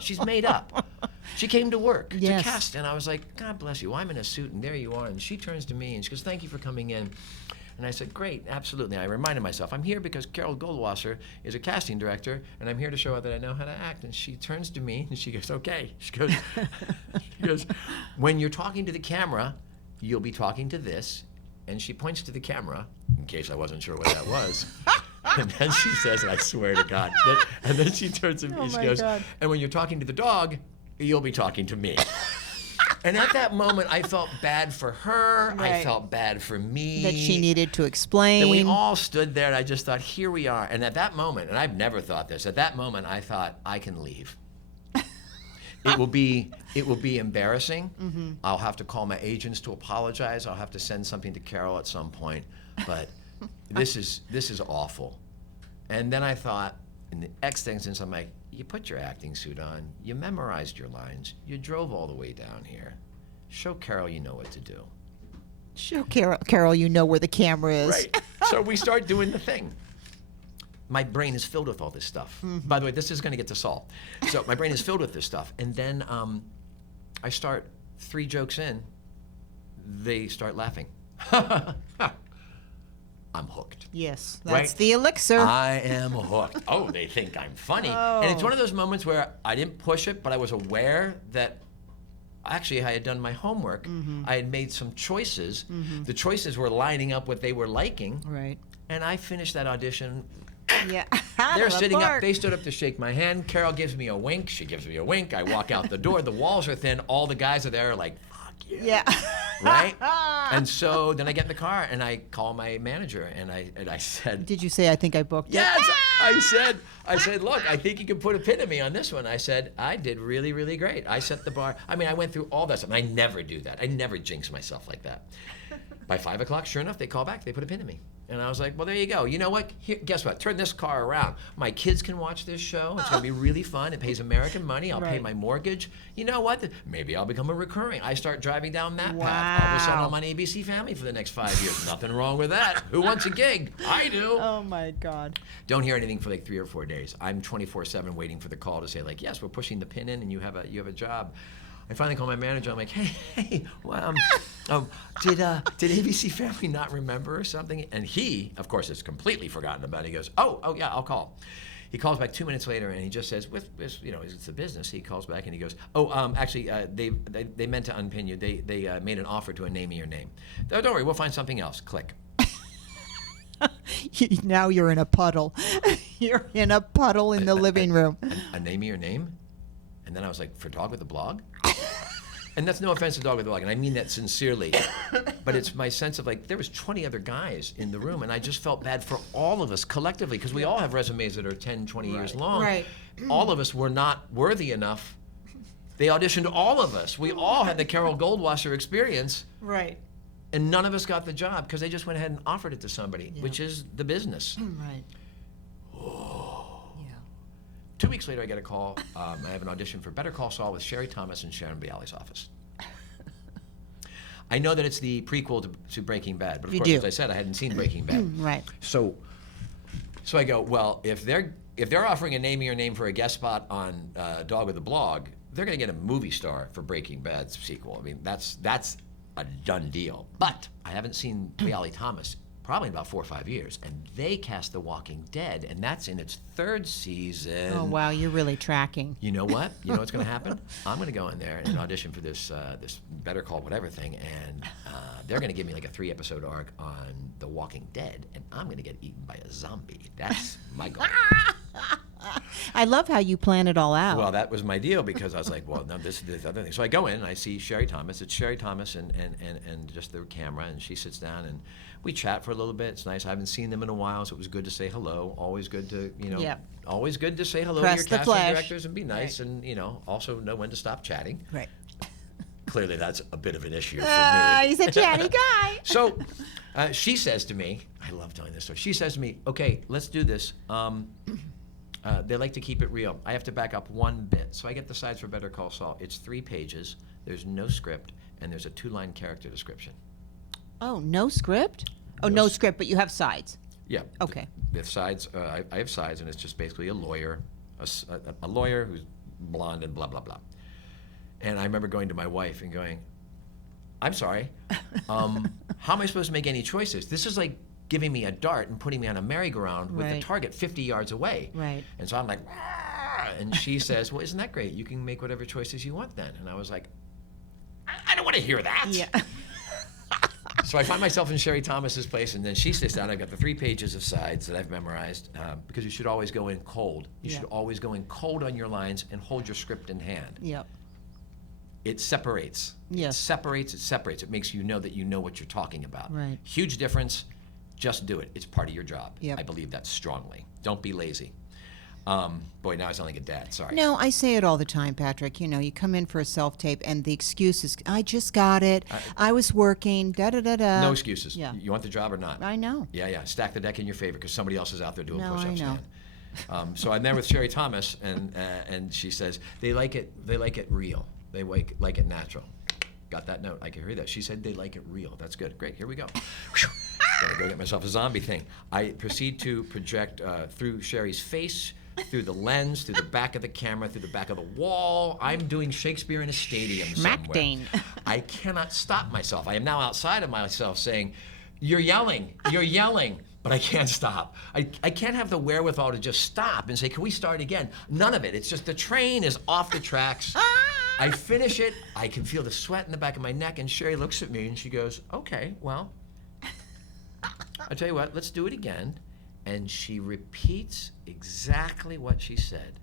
She's made up. She came to work to cast, and I was like, God bless you. Well, I'm in a suit, and there you are. And she turns to me, and she goes, thank you for coming in. And I said, great, absolutely. And I reminded myself, I'm here because Carol Goldwasser is a casting director, and I'm here to show her that I know how to act. And she turns to me, and she goes, okay. She goes, when you're talking to the camera, you'll be talking to this. And she points to the camera, in case I wasn't sure what that was. And then she says, and I swear to God, and then she turns to me, and she goes, and when you're talking to the dog, you'll be talking to me. And at that moment, I felt bad for her. Right. I felt bad for me. That she needed to explain. And we all stood there, and I just thought, here we are. And at that moment, and I've never thought this, at that moment, I thought, I can leave. It will be embarrassing. Mm-hmm. I'll have to call my agents to apologize. I'll have to send something to Carol at some point. But this is awful. And then I thought, in the next instance, I'm like, you put your acting suit on, you memorized your lines, you drove all the way down here. Show Carol you know what to do. Show Carol you know where the camera is. Right. So we start doing the thing. My brain is filled with all this stuff. Mm-hmm. By the way, this is going to get to Saul. So my brain is filled with this stuff. And then I start 3 jokes in, they start laughing. I'm hooked. Yes, that's right? the elixir. I am hooked. Oh, they think I'm funny. Oh. And it's one of those moments where I didn't push it, but I was aware that actually I had done my homework. Mm-hmm. I had made some choices. Mm-hmm. The choices were lining up what they were liking. Right. And I finished that audition. Yeah. They're sitting up. They stood up to shake my hand. Carol gives me a wink. She gives me a wink. I walk out the door. The walls are thin. All the guys are there like, fuck you. Yeah. Right? And so then I get in the car and I call my manager and I said, Did you say I think I booked it? yes. I said, look, I think you can put a pin in me on this one. I said, I did really, really great. I set the bar. I mean, I went through all that stuff. I never do that. I never jinx myself like that. By 5 o'clock, sure enough, they call back. They put a pin in me. And I was like, well, there you go. You know what? Here, guess what? Turn this car around. My kids can watch this show. It's going to be really fun. It pays American money. I'll pay my mortgage. You know what? Maybe I'll become a recurring. I start driving down that path. All of a sudden, I'm on ABC Family for the next 5 years. Nothing wrong with that. Who wants a gig? I do. Oh, my God. Don't hear anything for like 3 or 4 days. I'm 24/7 waiting for the call to say, like, yes, we're pushing the pin in and you have a job. I finally call my manager. I'm like, hey, well, did ABC Family not remember or something? And he, of course, has completely forgotten about it. He goes, oh yeah, I'll call. He calls back 2 minutes later, and he just says, it's the business. He calls back and he goes, actually, they meant to unpin you. They made an offer to a name of your name. Don't worry, we'll find something else. Click. Now you're in a puddle. You're in a puddle in the living room. A name of your name? And then I was like, for Dog with a Blog? And that's no offense to Dog with a Blog, and I mean that sincerely. But it's my sense of like, there was 20 other guys in the room, and I just felt bad for all of us collectively, because we all have resumes that are 10, 20 years long. Right. All of us were not worthy enough. They auditioned all of us. We all had the Carol Goldwasser experience. Right. And none of us got the job because they just went ahead and offered it to somebody, which is the business. Right. Oh. 2 weeks later, I get a call. I have an audition for Better Call Saul with Sherry Thomas in Sharon Bialy's office. I know that it's the prequel to Breaking Bad, but of course, as I said, I hadn't seen Breaking Bad. Right. So I go, well, if they're offering a name of your name for a guest spot on Dog with a Blog, they're going to get a movie star for Breaking Bad's sequel. I mean, that's a done deal. But I haven't seen Bialy Thomas probably in about 4 or 5 years, and they cast The Walking Dead, and that's in its 3rd season. Oh wow, you're really tracking. You know what? You know what's going to happen? I'm going to go in there and audition for this Better Call whatever thing, and they're going to give me like a 3-episode arc on The Walking Dead, and I'm going to get eaten by a zombie. That's my goal. I love how you plan it all out. Well, that was my deal, because I was like, well, no, this other thing. So I go in and I see Sherry Thomas. It's Sherry Thomas and just the camera, and she sits down and we chat for a little bit. It's nice. I haven't seen them in a while, so it was good to say hello. Always good to, always good to say hello Press to the your casting flesh. directors and be nice, and also know when to stop chatting. Right. Clearly, that's a bit of an issue for me. He's a chatty guy. So she says to me, I love telling this story. She says to me, okay, let's do this. They like to keep it real. I have to back up one bit. So I get the sides for Better Call Saul. It's 3 pages. There's no script, and there's a 2-line character description. Oh, no script? Oh, No no s- script, but you have sides. Yeah. Okay. With sides, I have sides, and it's just basically a lawyer, a lawyer who's blonde and blah, blah, blah. And I remember going to my wife and going, I'm sorry, how am I supposed to make any choices? This is like giving me a dart and putting me on a merry-go-round with the Right. target 50 yards away. Right. And so I'm like, "Ah," and she says, well, isn't that great? You can make whatever choices you want then. And I was like, I don't want to hear that. Yeah. So I find myself in Sherry Thomas's place, and then she sits down. I've got the 3 pages of sides that I've memorized, because you should always go in cold. You Yeah. should always go in cold on your lines and hold your script in hand. Yep. It separates. Yes. It separates. It makes you know that you know what you're talking about. Right. Huge difference. Just do it. It's part of your job. Yep. I believe that strongly. Don't be lazy. Boy, now I sound like a dad. Sorry. No, I say it all the time, Patrick. You know, you come in for a self-tape, and the excuse is, I just got it. I was working, da-da-da-da. No excuses. Yeah. You want the job or not? I know. Yeah. Stack the deck in your favor because somebody else is out there doing No, push-ups, I know. man. So I'm there with Sherry Thomas, and she says they like it real. They like it natural. Got that note? I can hear that. She said they like it real. That's good. Great. Here we go. Gotta go get myself a zombie thing. I proceed to project through Sherry's face, through the lens, through the back of the camera, through the back of the wall. I'm doing Shakespeare in a stadium somewhere. Schmackdane. I cannot stop myself. I am now outside of myself saying, you're yelling, but I can't stop. I can't have the wherewithal to just stop and say, can we start again? None of it. It's just the train is off the tracks. I finish it. I can feel the sweat in the back of my neck, and Sherry looks at me and she goes, okay, well, I'll tell you what, let's do it again. And she repeats exactly what she said.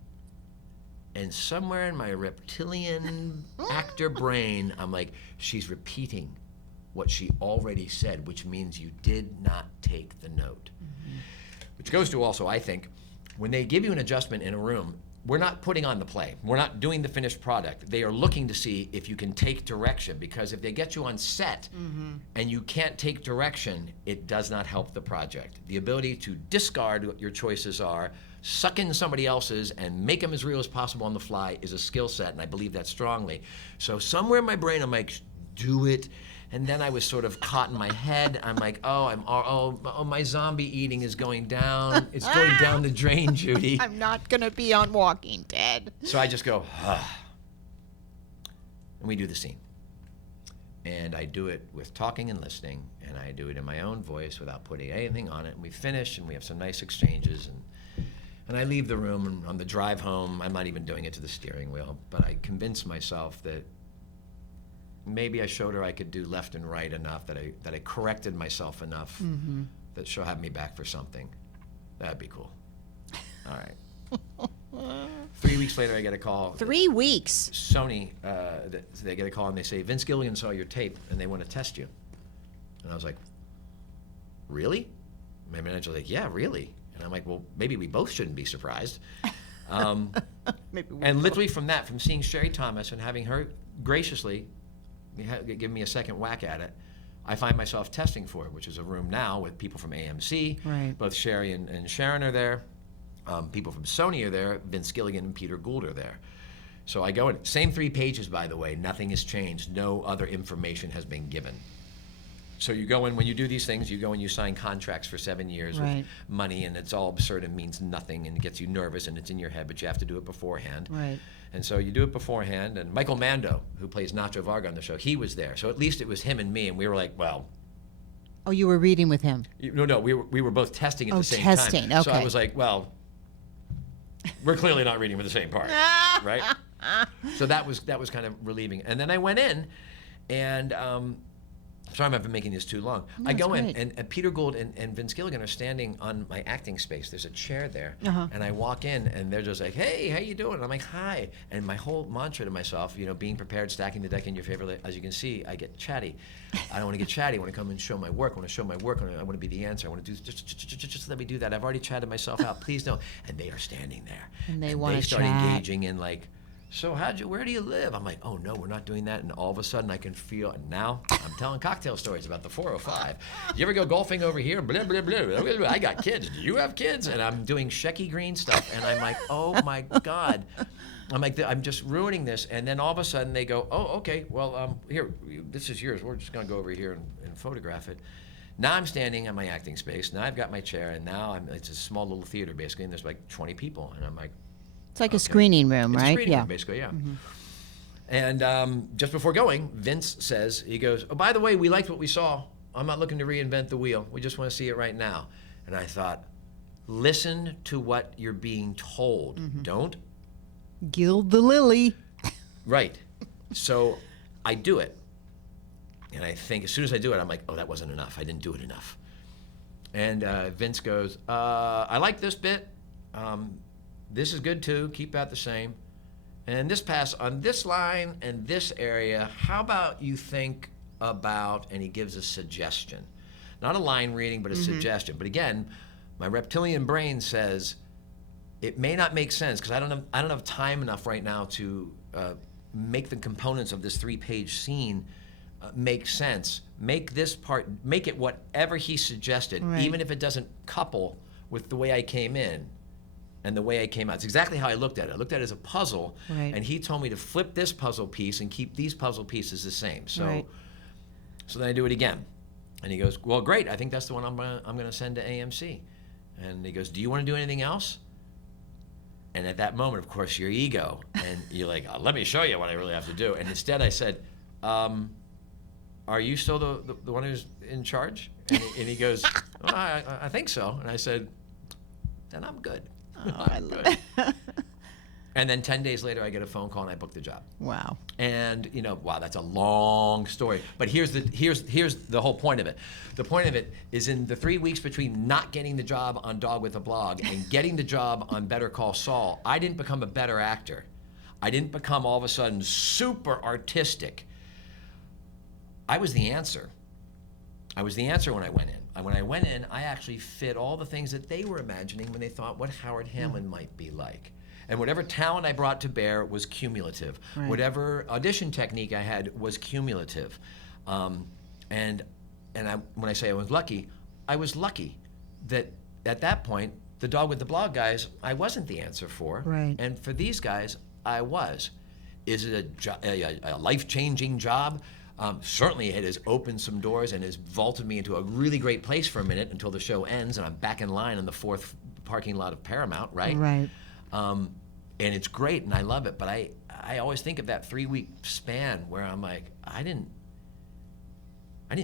And somewhere in my reptilian actor brain, I'm like, she's repeating what she already said, which means you did not take the note. Mm-hmm. Which goes to also, I think, when they give you an adjustment in a room, we're not putting on the play. We're not doing the finished product. They are looking to see if you can take direction, because if they get you on set and you can't take direction, it does not help the project. The ability to discard what your choices are, suck in somebody else's, and make them as real as possible on the fly is a skill set, and I believe that strongly. So somewhere in my brain, I'm like, do it. And then I was sort of caught in my head. I'm like, my zombie eating is going down. It's going down the drain, Judy. I'm not going to be on Walking Dead. So I just go, and we do the scene. And I do it with talking and listening, and I do it in my own voice without putting anything on it. And we finish, and we have some nice exchanges. And I leave the room, and on the drive home, I'm not even doing it to the steering wheel, but I convince myself that maybe I showed her I could do left and right enough, that I corrected myself enough that she'll have me back for something. That'd be cool. All right. 3 weeks later, I get a call. 3 weeks. Sony, they get a call and they say, Vince Gilligan saw your tape and they want to test you. And I was like, really? My manager's like, yeah, really. And I'm like, well, maybe we both shouldn't be surprised. Maybe we And literally from seeing Sherry Thomas and having her graciously give me a second whack at it, I find myself testing for it, which is a room now with people from AMC. Right. Both Sherry and Sharon are there. People from Sony are there. Vince Gilligan and Peter Gould are there. So I go in. Same 3 pages, by the way. Nothing has changed. No other information has been given. So you go in, when you do these things, you go and you sign contracts for 7 years Right. with money, and it's all absurd and means nothing, and it gets you nervous, and it's in your head, but you have to do it beforehand. Right. And so you do it beforehand, and Michael Mando, who plays Nacho Varga on the show, he was there. So at least it was him and me, and we were like, well, Oh, you were reading with him. no, we were both testing at Oh, the same testing, time. So I okay. was like, well, we're clearly not reading with the same part, right? So that was kind of relieving. And then I went in, and sorry I've been making this too long. No, I go it's in, great. and Peter Gould and Vince Gilligan are standing on my acting space. There's a chair there. Uh-huh. And I walk in, and they're just like, hey, how you doing? And I'm like, hi. And my whole mantra to myself, being prepared, stacking the deck in your favor. As you can see, I get chatty. I don't want to get chatty. I want to come and show my work. I want to show my work. I want to be the answer. I want to do, just let me do that. I've already chatted myself out. Please don't. And they are standing there. And they wanna start chat. engaging in, like, so where do you live? I'm like, oh no, we're not doing that. And all of a sudden I can feel, and now I'm telling cocktail stories about the 405. You ever go golfing over here? Blah, blah, blah, blah, blah. I got kids. Do you have kids? And I'm doing Shecky Green stuff. And I'm like, oh my God. I'm like, I'm just ruining this. And then all of a sudden they go, oh, okay, well, here, this is yours. We're just going to go over here and photograph it. Now I'm standing in my acting space. Now I've got my chair, and now it's a small little theater, basically, and there's like 20 people. And I'm like, it's like a screening room, it's right? A screening room, basically, yeah. And just before going, Vince says, he goes, oh, by the way, we liked what we saw. I'm not looking to reinvent the wheel. We just want to see it right now. And I thought, listen to what you're being told. Don't gild the lily. Right. So I do it. And I think as soon as I do it, I'm like, oh, that wasn't enough. I didn't do it enough. And Vince goes, I like this bit. This is good too. Keep that the same. And this pass on this line and this area, how about you think about, and he gives a suggestion. Not a line reading, but a suggestion. But again, my reptilian brain says, it may not make sense because I don't have time enough right now to make the components of this 3-page scene make sense. Make this part, make it whatever he suggested, even if it doesn't couple with the way I came in and the way I came out. It's exactly how I looked at it. I looked at it as a puzzle, and he told me to flip this puzzle piece and keep these puzzle pieces the same. So, so then I do it again, and he goes, "Well, great. I think that's the one I'm gonna send to AMC." And he goes, "Do you want to do anything else?" And at that moment, of course, your ego, and you're like, "Let me show you what I really have to do." And instead, I said, "Are you still the one who's in charge?" And he goes, well, I think so. And I said, "Then I'm good." Oh, I love it. And then 10 days later, I get a phone call and I book the job. Wow. And wow, that's a long story. But here's the whole point of it. The point of it is in the 3 weeks between not getting the job on Dog with a Blog and getting the job on Better Call Saul, I didn't become a better actor. I didn't become all of a sudden super artistic. I was the answer. I was the answer when I went in. When I went in, I actually fit all the things that they were imagining when they thought what Howard Hamlin might be like. And whatever talent I brought to bear was cumulative. Whatever audition technique I had was cumulative. When I say I was lucky that at that point, the Dog with the Blog guys, I wasn't the answer for. And for these guys, I was. Is it a life-changing job? Certainly it has opened some doors and has vaulted me into a really great place for a minute until the show ends and I'm back in line in the 4th parking lot of Paramount, right? And it's great and I love it, but I always think of that 3-week span where I'm like, I didn't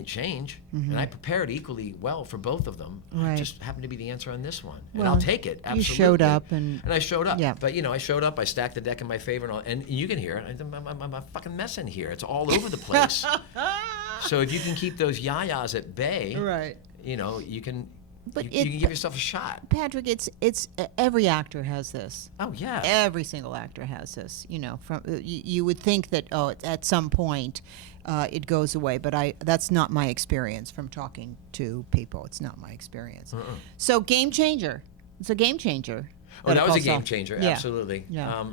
change, and I prepared equally well for both of them. I just happened to be the answer on this one, and I'll take it. Absolutely. You showed up, and I showed up. Yeah. But I showed up. I stacked the deck in my favor, and you can hear it. I'm a fucking mess in here. It's all over the place. So if you can keep those yayas at bay, you can. But you can give yourself a shot. Patrick, it's every actor has this. Oh yeah. Every single actor has this. You would think that at some point it goes away, but that's not my experience from talking to people. It's not my experience. So Game Changer. It's a game changer. Oh, that was a game changer. Yeah. Absolutely. Yeah.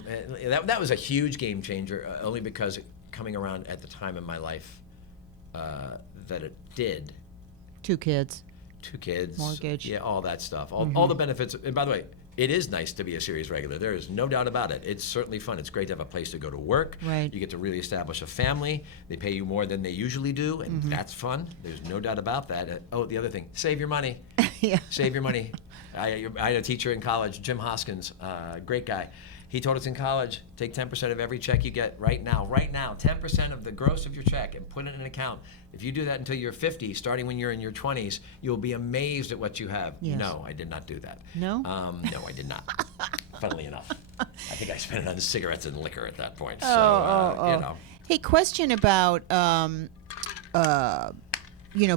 That was a huge game changer, only because coming around at the time in my life that it did. 2 kids. 2 kids, mortgage, yeah, all that stuff, all the benefits. And by the way, it is nice to be a series regular. There is no doubt about it. It's certainly fun. It's great to have a place to go to work. You get to really establish a family. They pay you more than they usually do, and that's fun. There's no doubt about that. Oh, the other thing, save your money. Save your money. I had a teacher in college, Jim Hoskins, great guy. He told us in college, take 10% of every check you get right now, 10% of the gross of your check and put it in an account. If you do that until you're 50, starting when you're in your 20s, you'll be amazed at what you have. Yes. No, I did not do that. No? No, I did not. Funnily enough. I think I spent it on cigarettes and liquor at that point. Hey, question about,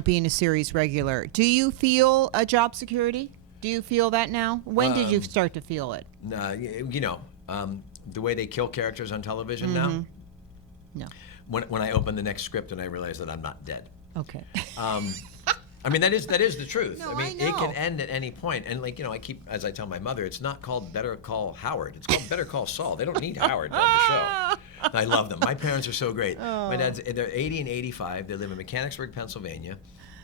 being a series regular. Do you feel a job security? Do you feel that now? When did you start to feel it? The way they kill characters on television now? No. When I open the next script and I realize that I'm not dead. Okay. I mean, that is the truth. No, I mean, I it can know. end at any point. And like, as I tell my mother, it's not called Better Call Howard. It's called Better Call Saul. They don't need Howard on the show. I love them. My parents are so great. My dad's, they're 80 and 85. They live in Mechanicsburg, Pennsylvania.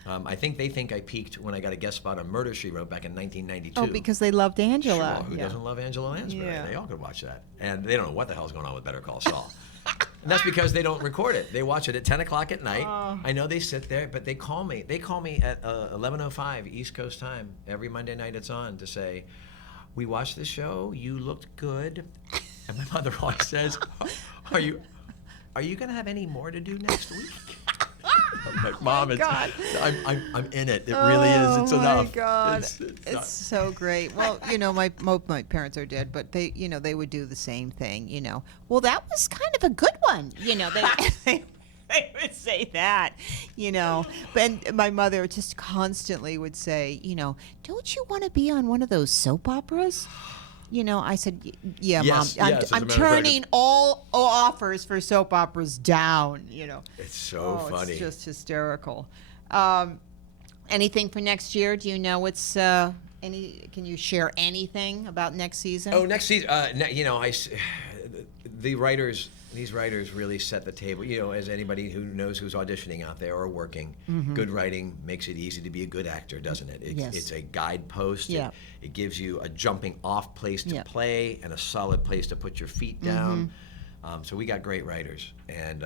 I think they think I peaked when I got a guest spot on Murder, She Wrote back in 1992. Oh, because they loved Angela. Sure, who doesn't love Angela Lansbury? Yeah. They all could watch that. And they don't know what the hell's going on with Better Call Saul. And that's because they don't record it. They watch it at 10 o'clock at night. I know they sit there, but they call me. They call me at 11:05 East Coast time every Monday night it's on to say, we watched the show, you looked good. And my mother always says, are you going to have any more to do next week? I'm like, Mom, I'm in it. It really is. It's enough. Oh my God, It's not- so great. Well, my parents are dead, but they would do the same thing. Well, that was kind of a good one. They would say that. But my mother just constantly would say, don't you want to be on one of those soap operas? I said, yeah, Yes, Mom, yes, as a I'm matter of fact, turning all offers for soap operas down, It's so funny. It's just hysterical. Anything for next year? Do you know what's can you share anything about next season? Oh, next season, these writers really set the table. As anybody who knows who's auditioning out there or working, good writing makes it easy to be a good actor, doesn't it? Yes. It's a guidepost. Yeah. It gives you a jumping off place to Yeah. play and a solid place to put your feet down. So we got great writers, and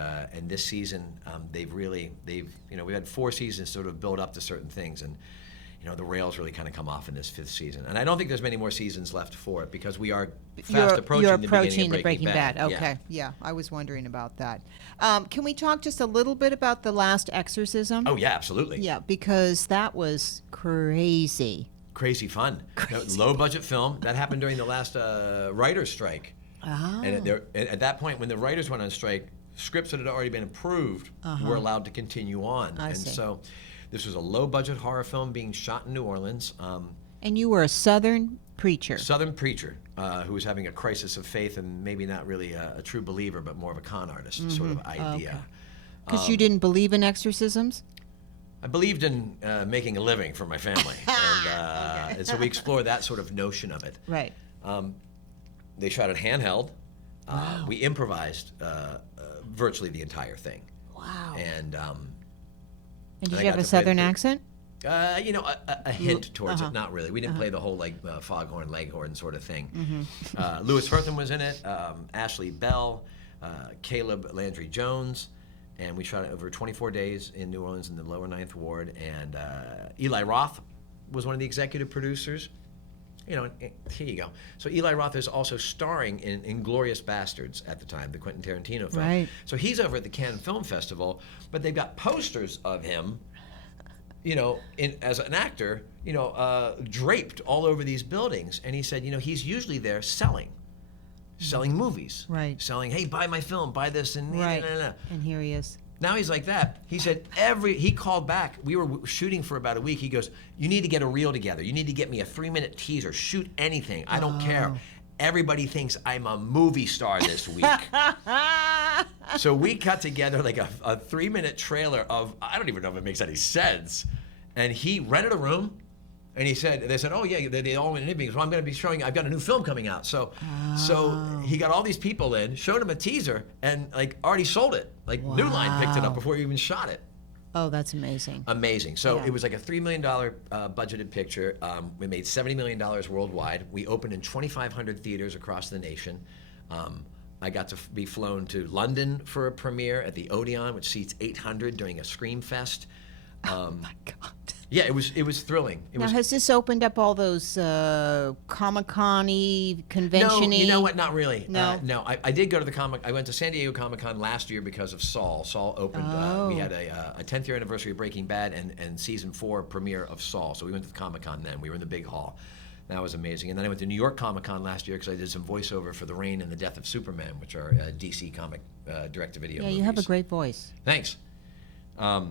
this season we've had 4 seasons sort of build up to certain things, and the rails really kind of come off in this 5th season. And I don't think there's many more seasons left for it because we are fast approaching You're the approaching beginning the of Breaking Bad. Yeah. Okay, yeah, I was wondering about that. Can we talk just a little bit about the Last Exorcism? Oh yeah, absolutely. Yeah, because that was crazy. Crazy fun. Low budget film that happened during the last writer's strike. Oh. And at that point, when the writers went on strike, scripts that had already been approved were allowed to continue on. I see. So this was a low budget horror film being shot in New Orleans. And you were a Southern preacher. Southern preacher who was having a crisis of faith and maybe not really a true believer, but more of a con artist sort of idea. Because you didn't believe in exorcisms? I believed in making a living for my family. And so we explored that sort of notion of it. Right. They shot it handheld. We improvised virtually the entire thing. Wow. And And did I you have got a to play Southern the- accent? a hint towards it, not really. We didn't play the whole foghorn leghorn sort of thing. Louis Hertham was in it, Ashley Bell, Caleb Landry Jones, and we shot it over 24 days in New Orleans in the lower 9th Ward. And Eli Roth was one of the executive producers. Here you go. So Eli Roth is also starring in Inglourious Bastards at the time, the Quentin Tarantino film. Right. So he's over at the Cannes Film Festival, but they've got posters of him, as an actor, draped all over these buildings. And he said, he's usually there selling movies. Right. Selling, hey, buy my film, buy this, and Right. nah. And here he is. Now he's like that. He said he called back. We were shooting for about a week. He goes, you need to get a reel together. You need to get me a 3-minute teaser. Shoot anything. I don't care. Everybody thinks I'm a movie star this week. So we cut together like a 3-minute trailer of, I don't even know if it makes any sense. And he rented a room. And they said, oh yeah, they all went in because I'm going to be showing. I've got a new film coming out. So he got all these people in, showed him a teaser, and already sold it. New Line picked it up before he even shot it. Oh, that's amazing. Amazing. So Yeah. it was like a $3 million budgeted picture. We made $70 million worldwide. We opened in 2,500 theaters across the nation. I got to be flown to London for a premiere at the Odeon, which seats 800 during a Scream Fest. Oh my God. Yeah, it was thrilling. Now, has this opened up all those Comic-Con-y, convention-y? No, you know what? Not really. No? No, I did go to the Comic. I went to San Diego Comic-Con last year because of Saul. Saul opened. We had a 10th year anniversary of Breaking Bad and season 4 premiere of Saul. So we went to the Comic-Con then. We were in the big hall. That was amazing. And then I went to New York Comic-Con last year because I did some voiceover for The Reign and the Death of Superman, which are DC comic direct-to-video Yeah, movies. you have a great voice. Thanks. The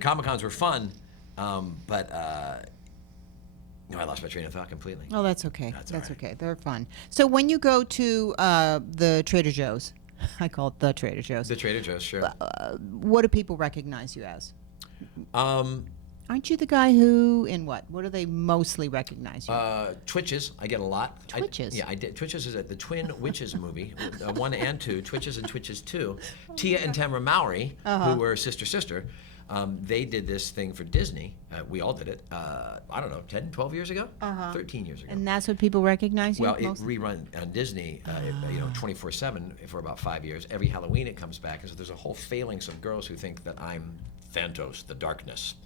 Comic-Cons were fun, but I lost my train of thought completely. Oh, that's okay. That's all right. Okay. They're fun. So when you go to the Trader Joe's, I call it the Trader Joe's. The Trader Joe's, sure. What do people recognize you as? Aren't you the guy who, in what? What do they mostly recognize you? Twitches, I get a lot. Twitches? I did. Twitches is at the Twin Witches movie, 1 and 2, Twitches and Twitches 2. Tia and Tamara Mowry, who were sister, they did this thing for Disney. We all did it, I don't know, 10, 12 years ago? 13 years ago. And that's what people recognize you Well, it mostly? rerun on Disney, 24/7 for about 5 years. Every Halloween it comes back, and so there's a whole phalanx of girls who think that I'm Thantos, the darkness.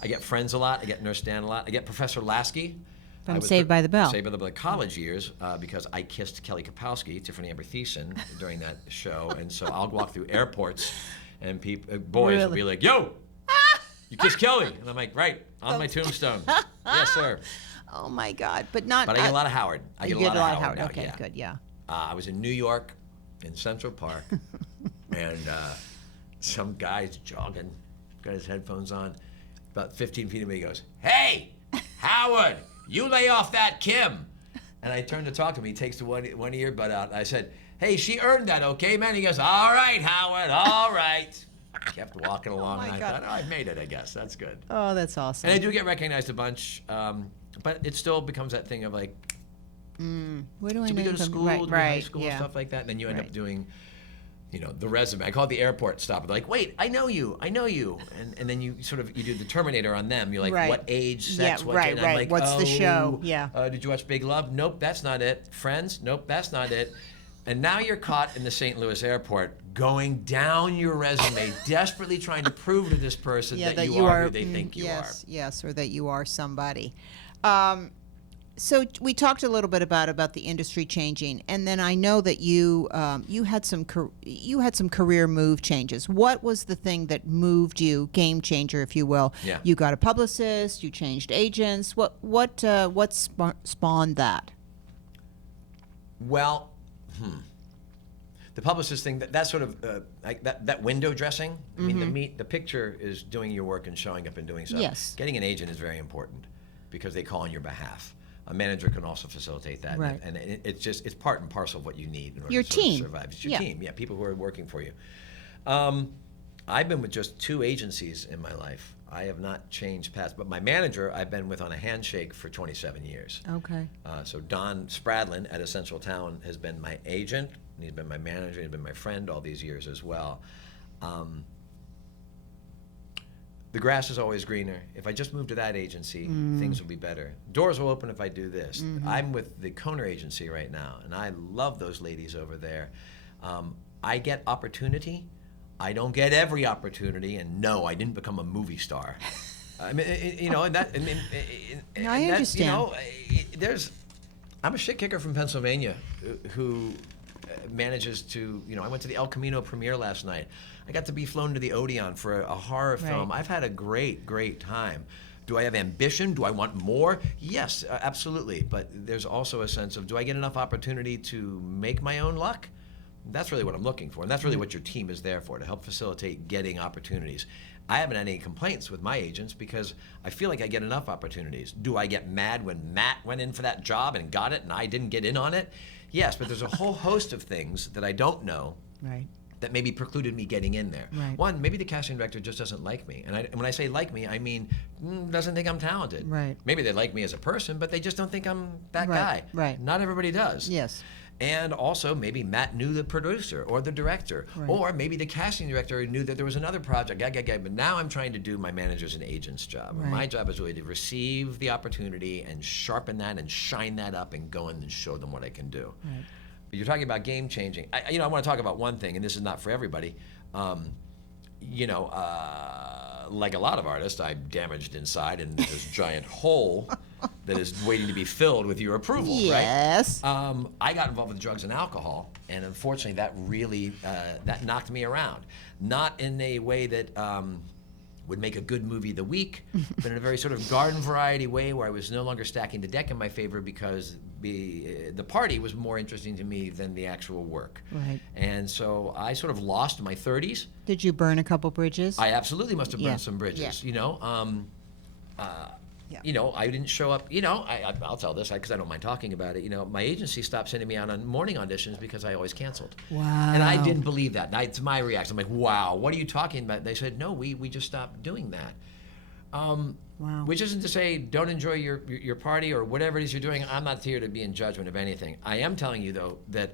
I get Friends a lot. I get Nurse Dan a lot. I get Professor Lasky. From Saved by the Bell. Saved by the Bell college years, because I kissed Kelly Kapowski, Tiffany Amber Thiessen, during that show, and so I'll walk through airports, and boys will be like, "Yo, you kissed Kelly," and I'm like, "Right, on my tombstone, yes, sir." Oh my God! But not. But I get a lot of Howard. I get a lot of Howard. Now, Okay, yeah. good. Yeah. I was in New York, in Central Park, and some guy's jogging, got his headphones on. About 15 feet of me, he goes, "Hey, Howard, you lay off that Kim." And I turned to talk to him. He takes the one earbud out. I said, "Hey, she earned that, okay, man?" He goes, "All right, Howard, all right." Kept walking along, and I thought, "Oh, I made it, I guess. That's good." Oh, that's awesome. And I do get recognized a bunch, but it still becomes that thing of like, Where do I did we know go to them? school, Right, did we go to high right, school, yeah. and stuff like that? And then you end Right. up doing, the resume. I call it the airport stop. They're like, "Wait, I know you. And then you do the Terminator on them. You're like, Right. "What age, sex, Yeah, what right, gender?" right. I'm like, What's the show? "Oh, Yeah. Did you watch Big Love? Nope, that's not it. Friends? Nope, that's not it." And now you're caught in the St. Louis airport going down your resume, desperately trying to prove to this person that you are who they think you are. Yes, or that you are somebody. So we talked a little bit about the industry changing, and then I know that you had some career move changes. What was the thing that moved you, game changer, if you will? Yeah. You got a publicist. You changed agents. What spawned that? Well, the publicist thing, that's sort of like that window dressing. I mean, the picture is doing your work and showing up and doing stuff. Yes. Getting an agent is very important because they call on your behalf. A manager can also facilitate that, Right. and it's part and parcel of what you need in order Your to sort of team. survive. It's your Yeah. team, people who are working for you. I've been with just 2 agencies in my life. I have not changed paths, but my manager I've been with on a handshake for 27 years. Okay. So Don Spradlin at Essential Talent has been my agent, and he's been my manager, he's been my friend all these years as well. The grass is always greener. If I just move to that agency, things will be better. Doors will open if I do this. I'm with the Koner agency right now, and I love those ladies over there. I get opportunity. I don't get every opportunity, and no, I didn't become a movie star. I mean, and that. I mean, No, I understand. I'm a shit kicker from Pennsylvania who manages to. I went to the El Camino premiere last night. I got to be flown to the Odeon for a horror film. I've had a great, great time. Do I have ambition? Do I want more? Yes, absolutely. But there's also a sense of, do I get enough opportunity to make my own luck? That's really what I'm looking for, and that's really what your team is there for, to help facilitate getting opportunities. I haven't had any complaints with my agents because I feel like I get enough opportunities. Do I get mad when Matt went in for that job and got it and I didn't get in on it? Yes, but there's a whole host of things that I don't know Right. that maybe precluded me getting in there. Right. One, maybe the casting director just doesn't like me. And when I say like me, I mean doesn't think I'm talented. Right. Maybe they like me as a person, but they just don't think I'm that Right, guy. right. Not everybody does. Yes. And also, maybe Matt knew the producer or the director, Right. or maybe the casting director knew that there was another project. But now I'm trying to do my manager's and agent's job. Right. My job is really to receive the opportunity and sharpen that and shine that up and go in and show them what I can do. Right. You're talking about game changing. I want to talk about one thing, and this is not for everybody. Like a lot of artists, I'm damaged inside, and there's this giant hole that is waiting to be filled with your approval, Yes. right? I got involved with drugs and alcohol, and unfortunately, that really that knocked me around. Not in a way that would make a good movie the week, but in a very sort of garden variety way where I was no longer stacking the deck in my favor because the party was more interesting to me than the actual work. Right. And so I sort of lost my 30s. Did you burn a couple bridges? I absolutely must have burned Yeah, some bridges. yeah. Yeah. You know, I didn't show up. You know, I'll tell this because I don't mind talking about it. You know, my agency stopped sending me out on morning auditions because I always canceled. Wow. And I didn't believe that. It's my reaction. I'm like, wow, what are you talking about? They said, no, we just stopped doing that. Wow. Which isn't to say don't enjoy your party or whatever it is you're doing. I'm not here to be in judgment of anything. I am telling you, though, that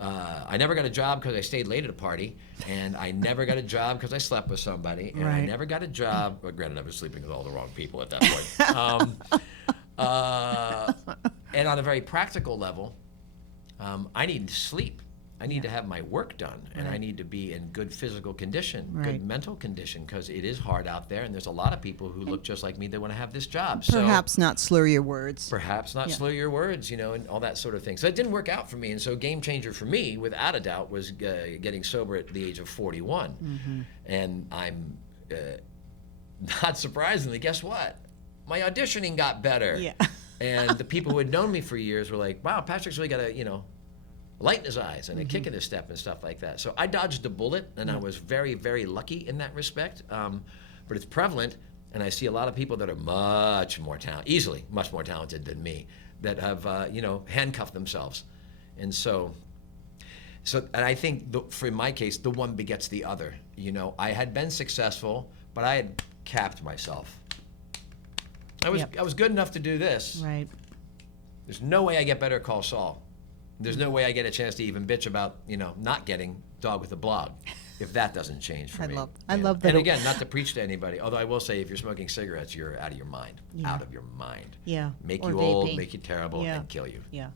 I never got a job because I stayed late at a party, and I never got a job because I slept with somebody, and I never got a job. Well, granted, I was sleeping with all the wrong people at that point. And on a very practical level, I need to sleep. I need to have my work done, and I need to be in good physical condition, good mental condition, because it is hard out there, and there's a lot of people who look just like me that want to have this job. Perhaps not slur your words. Perhaps not slur your words, you know, and all that sort of thing. So it didn't work out for me, and so game changer for me, without a doubt, was getting sober at the age of 41. And I'm, not surprisingly, guess what? My auditioning got better. Yeah. And the people who had known me for years were like, wow, Patrick's really got a, you know, light in his eyes and a kick in his step and stuff like that. So I dodged a bullet, and I was very, very lucky in that respect. But it's prevalent, and I see a lot of people that are much more talented, much more talented than me, that have, you know, handcuffed themselves. And so and I think for my case, the one begets the other. You know, I had been successful, but I had capped myself. I was good enough to do this. Right. There's no way I get Better Call Saul. There's no way I get a chance to even bitch about, you know, not getting Dog with a Blog, if that doesn't change for me. I love that. And again, not to preach to anybody, although I will say if you're smoking cigarettes, you're out of your mind. Out of your mind. Yeah. Make Or you old, vaping. make you terrible, and kill you. Yeah.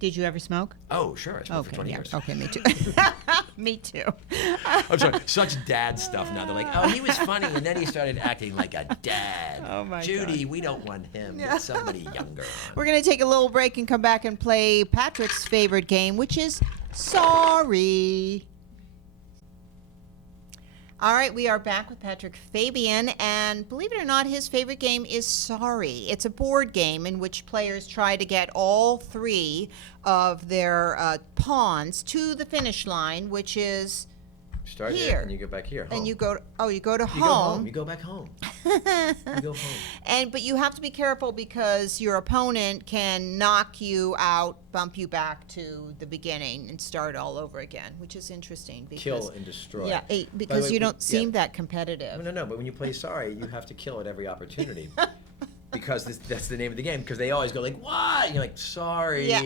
Did you ever smoke? Oh, sure. I smoked for 20 years. Okay, me too. Me too. I'm sorry. Such dad stuff now. They're like, oh, he was funny, and then he started acting like a dad. Oh, my Judy, we don't want him. Get somebody younger on. We're going to take a little break and come back and play Patrick's favorite game, which is Sorry. All right, we are back with Patrick Fabian, and believe it or not, his favorite game is Sorry. It's a board game in which players try to get all three of their pawns to the finish line, which is Start here. here, and you go back here. Home. And you go to home. You go home. You go back home. You go home. But you have to be careful because your opponent can knock you out, bump you back to the beginning, and start all over again, which is interesting. Because, Kill and destroy. Yeah, By the because way, you don't seem that competitive. No, but when you play Sorry, you have to kill at every opportunity. Because that's the name of the game. Because they always go like, what? And you're like, sorry. Yeah.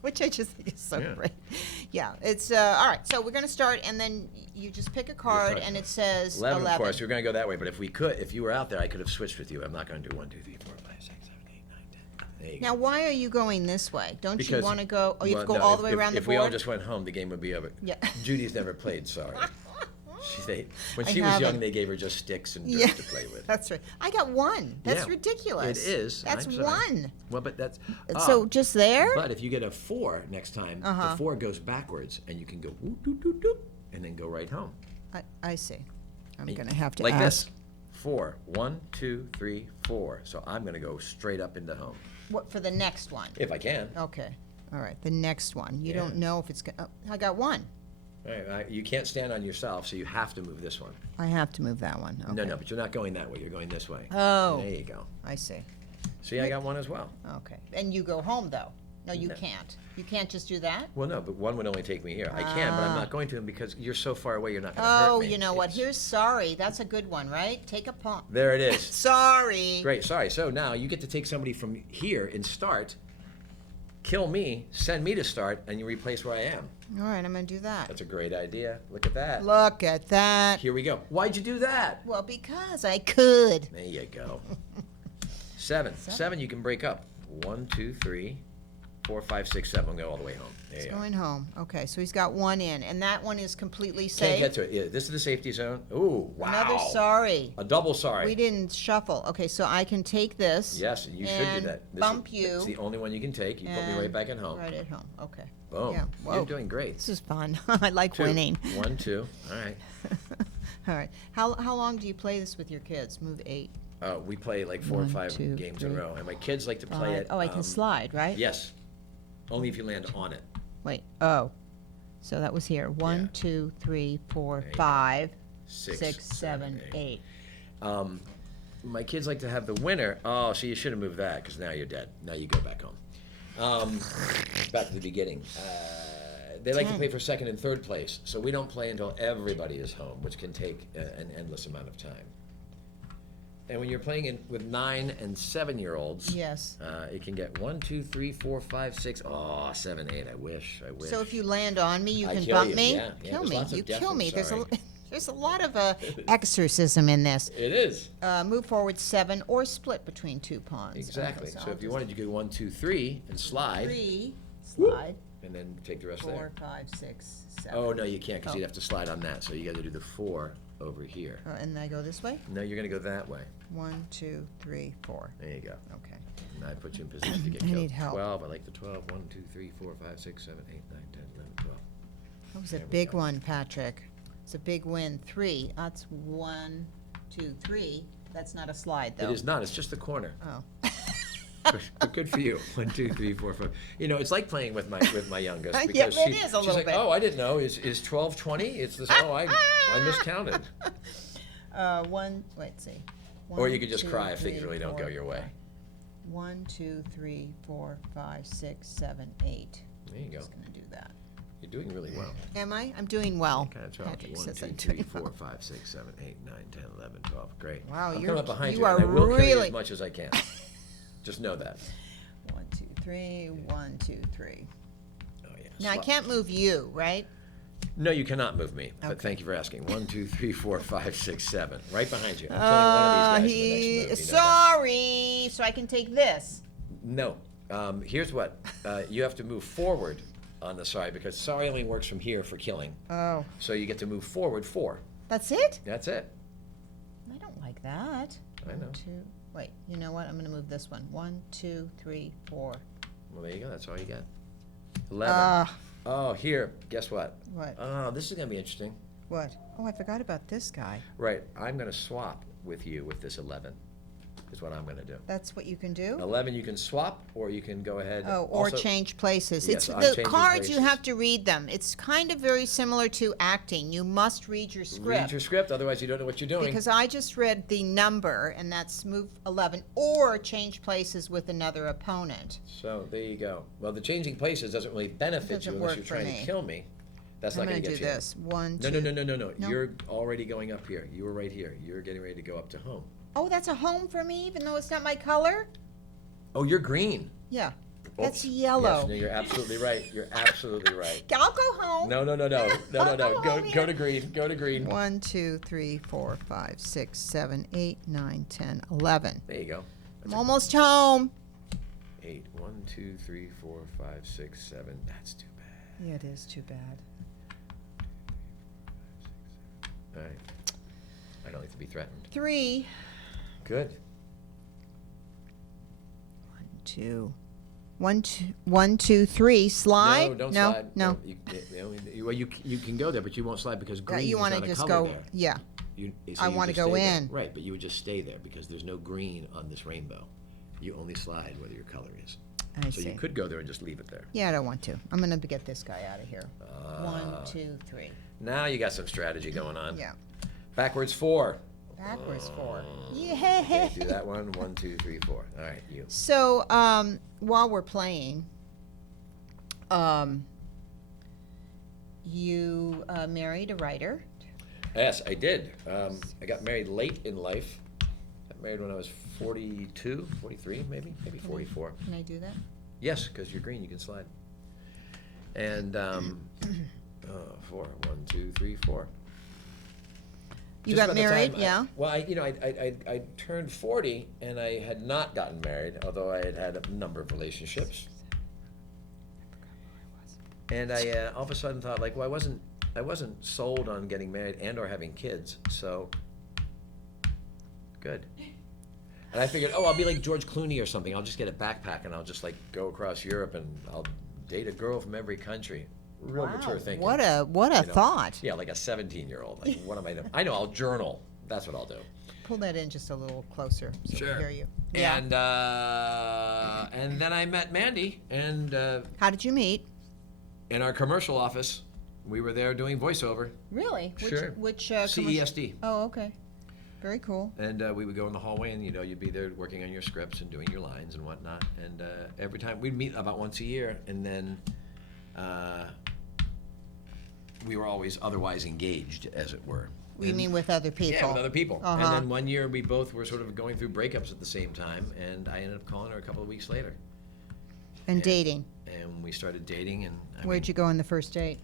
Which I just think is so great. Yeah, it's all right. So we're going to start, and then you just pick a card, and it says 11. Of course, we're going to go that way. But if you were out there, I could have switched with you. I'm not going to do 1, 2, 3, 4, 5, 6, 7, 8, 9, 10. There you Now, go. why are you going this way? Don't you Because- want to go? Oh, you have to go no, all the way around the If board? we all just went home, the game would be over. Yeah. Judy's never played Sorry. When I she was young, haven't. they gave her just sticks and dirt to play with. That's right. I got one. That's Yeah. ridiculous. It is. That's I'm sorry. one. Well, but that's So just there? But if you get a 4 next time, the 4 goes backwards, and you can go whoop, doop, doop, doop, and then go right home. I see. I'm going to have to like ask. this. 4. 1, 2, 3, 4. So I'm going to go straight up into home What for the next one? if I can. Okay. All right. The next one. You Yeah. don't know if it's going to. I got one. All right, you can't stand on yourself, so you have to move this one. I have to move that one. Okay. No, but you're not going that way. You're going this way. Oh. There you go. I see. See, I got one as well. Okay. And you go home, though. No, you can't. You can't just do that? Well, no, but one would only take me here. I can, but I'm not going to him because you're so far away. You're not going to hurt Oh, me. you know what? It's- Here's Sorry. That's a good one, right? Take a pawn. There it is. Sorry. Great. Sorry. So now you get to take somebody from here and start, kill me, send me to start, and you replace where I am. All right, I'm going to do that. That's a great idea. Look at that. Look at that. Here we go. Why'd you do that? Well, because I could. There you go. 7. 7 you can break up. 1, 2, 3, 4, 5, 6, 7. Go all the way home. There He's you go. going home. Okay, so he's got one in, and that one is completely Can't safe. get to it. Yeah, this is the safety zone. Ooh, wow. Another Sorry. A double sorry. We didn't shuffle. Okay, so I can take this. Yes, and you should and do that. Bump you. It's the only one you can take. You put me and right back at home. Right at home. Okay. Boom. Yeah. Whoa. You're doing great. This is fun. I like 2. winning. 1, 2. All right. All right. How long do you play this with your kids? Move 8. We play like 4 or 1, 5 2, games in a 3, row, and my kids like to play 5. it. Oh, I can slide, right? Yes. Only if you land on it. Wait. Oh. So that was here. 1, Yeah. 2, 3, 4, There you go. 5, 6, 6, 7, 8. my kids like to have the winner. Oh, so you should have moved that because now you're dead. Now you go back home. Back to the beginning. They like to play for second and third place, so we don't play until everybody is home, which can take an endless amount of time. And when you're playing with 9 and 7-year-olds, Yes. It can get 1, 2, 3, 4, 5, 6. Oh, 7, 8. I wish. So if you land on me, you I can kill bump you. me. Yeah, Kill there's me. lots of You death kill and me. sorry. There's a lot of exorcism in this. It is. Move forward 7 or split between 2 pawns. Exactly. Okay, So if you wanted, you could go 1, 2, 3 and slide, 3, slide, and then take the rest 4, there. 5, 6, 7. Oh no, you can't because Oh. you'd have to slide on that. So you got to do the 4 over here. And I go this way? No, you're going to go that way. 1, 2, 3, 4. There you go. Okay. And I put you in position to get I killed. need help. 12. I like the 12. 1, 2, 3, 4, 5, 6, 7, 8, 9, 10, 11, 12. That was a There we big go. one, Patrick. It's a big win. 3. That's 1, 2, 3. That's not a slide, though. It is not. It's just the corner. Oh. But good for you. 1, 2, 3, 4, 5. You know, it's like playing with my youngest Yeah, because it is a she's little like, bit. oh, I didn't know. Is 12 20? It's this. Oh, I miscounted. Let's see. Or you could just 2, cry if things 3, really don't go 4, your way. 1, 2, 3, 4, 5, 6, 7, 8. There you go. Just gonna do that. You're doing really well. Am I? I'm doing well. Kind of 12. Patrick 1, says 2, I'm 3, doing 4, well. 5, 6, 7, 8, 9, 10, 11, 12. Great. Wow, I'm you're- coming up behind you you, are and I will kill you really- as much as I can. Just know that. 1, 2, 3, 1, 2, 3. Oh yeah. Now I can't move you, right? No, you cannot move me. But Okay. thank you for asking. 1, 2, 3, 4, 5, 6, 7. Right behind you. I'm killing one of these guys in the next move. You know that. Sorry. So I can take this. No. Here's what. You have to move forward on the side because sorry only works from here for killing. Oh. So you get to move forward 4. That's it? That's it. I don't like that. I know. 1, 2. Wait. You know what? I'm gonna move this one. 1, 2, 3, 4. Well, there you go. That's all you get. 11. Ah. Oh, here. Guess what? What? Oh, this is going to be interesting. What? Oh, I forgot about this guy. Right. I'm going to swap with you with this 11 is what I'm going to do. That's what you can do? 11 you can swap or you can go ahead. Oh, or also- change places. Yes, It's I'm the changing cards. You places. have to read them. It's kind of very similar to acting. You must read your script. Read your script, otherwise you don't know what you're doing. Because I just read the number, and that's move 11, or change places with another opponent. So there you go. Well, the changing places doesn't really benefit Doesn't you unless work you're for trying me. to kill me. That's I'm not going going to to do get you. this. 1, No, 2. no. No. You're already going up here. You were right here. You're getting ready to go up to home. Oh, that's a home for me, even though it's not my color? Oh, you're green. Yeah. Oops. That's yellow. Yes, no, you're absolutely right. You're absolutely right. I'll go home. No. I'll Go home go here. to green. Go to green. 1, 2, 3, 4, 5, 6, 7, 8, 9, 10, 11. There you go. I'm almost home. 8. 1, 2, 3, 4, 5, 6, 7. That's too bad. Yeah, it is too bad. All right. I don't like to be threatened. 3. Good. 1, 2. 1, 2, 3. Slide? No, don't no, slide. No. You can go there, but you won't slide because green You is want not to a just color go, there. yeah. So I you wanna just go stay there. in. Right, but you would just stay there because there's no green on this rainbow. You only slide whether your color is. I So see. you could go there and just leave it there. Yeah, I don't want to. I'm going to get this guy out of here. 1, 2, 3. Now you got some strategy going on. Yeah. Backwards 4. Backwards 4. Okay, Yeah. do that one. 1, 2, 3, 4. All right, you. So, while we're playing, you married a writer. Yes, I did. I got married late in life. Got married when I was 42, 43, maybe 44. Can I do that? Yes, because you're green, you can slide. And 4. 1, 2, 3, 4. You Just got about the married, time yeah? Well, I turned 40 and I had not gotten married, although I had had a number of relationships. And I all of a sudden thought, like, well, I wasn't sold on getting married and or having kids, so good. And I figured, oh, I'll be like George Clooney or something. I'll just get a backpack and I'll just like go across Europe and I'll date a girl from every country. Real mature thinking. What a you know? thought. Yeah, like a 17-year-old. Like, what am I doing? I know, I'll journal. That's what I'll do. Pull that in just a little closer so we Sure. hear you. And then I met Mandy, and How did you meet? in our commercial office, we were there doing voiceover. Really? Sure. Which CESD. Oh, okay. Very cool. And we would go in the hallway, and you'd be there working on your scripts and doing your lines and whatnot. And every time we'd meet about once a year, and then we were always otherwise engaged, as it were. You mean with other people? Yeah, with other people. Uh-huh. And then one year we both were sort of going through breakups at the same time, and I ended up calling her a couple of weeks later. And dating. And we started dating, and Where'd you go on the first date?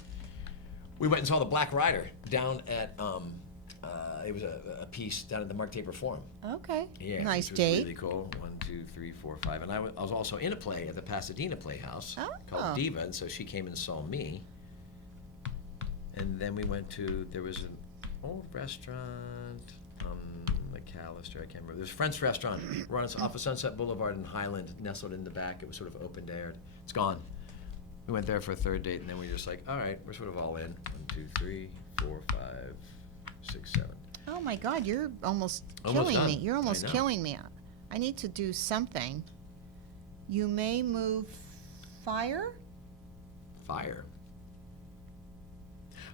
we went and saw the Black Rider down at it was a piece down at the Mark Taper Forum. Okay. Yeah, Nice which was date. really cool. 1, 2, 3, 4, 5, and I was also in a play at the Pasadena Playhouse Oh. called Diva, and so she came and saw me. And then we went to, there was an old restaurant on McAllister, I can't remember. There's a French restaurant. We're on off of Sunset Boulevard in Highland, nestled in the back. It was sort of open aired. It's gone. We went there for a third date, and then we were just like, all right, we're sort of all in. 1, 2, 3, 4, 5, 6, 7. Oh my God, you're almost Almost killing me. done. You're almost I know. killing me. I need to do something. You may move fire? Fire.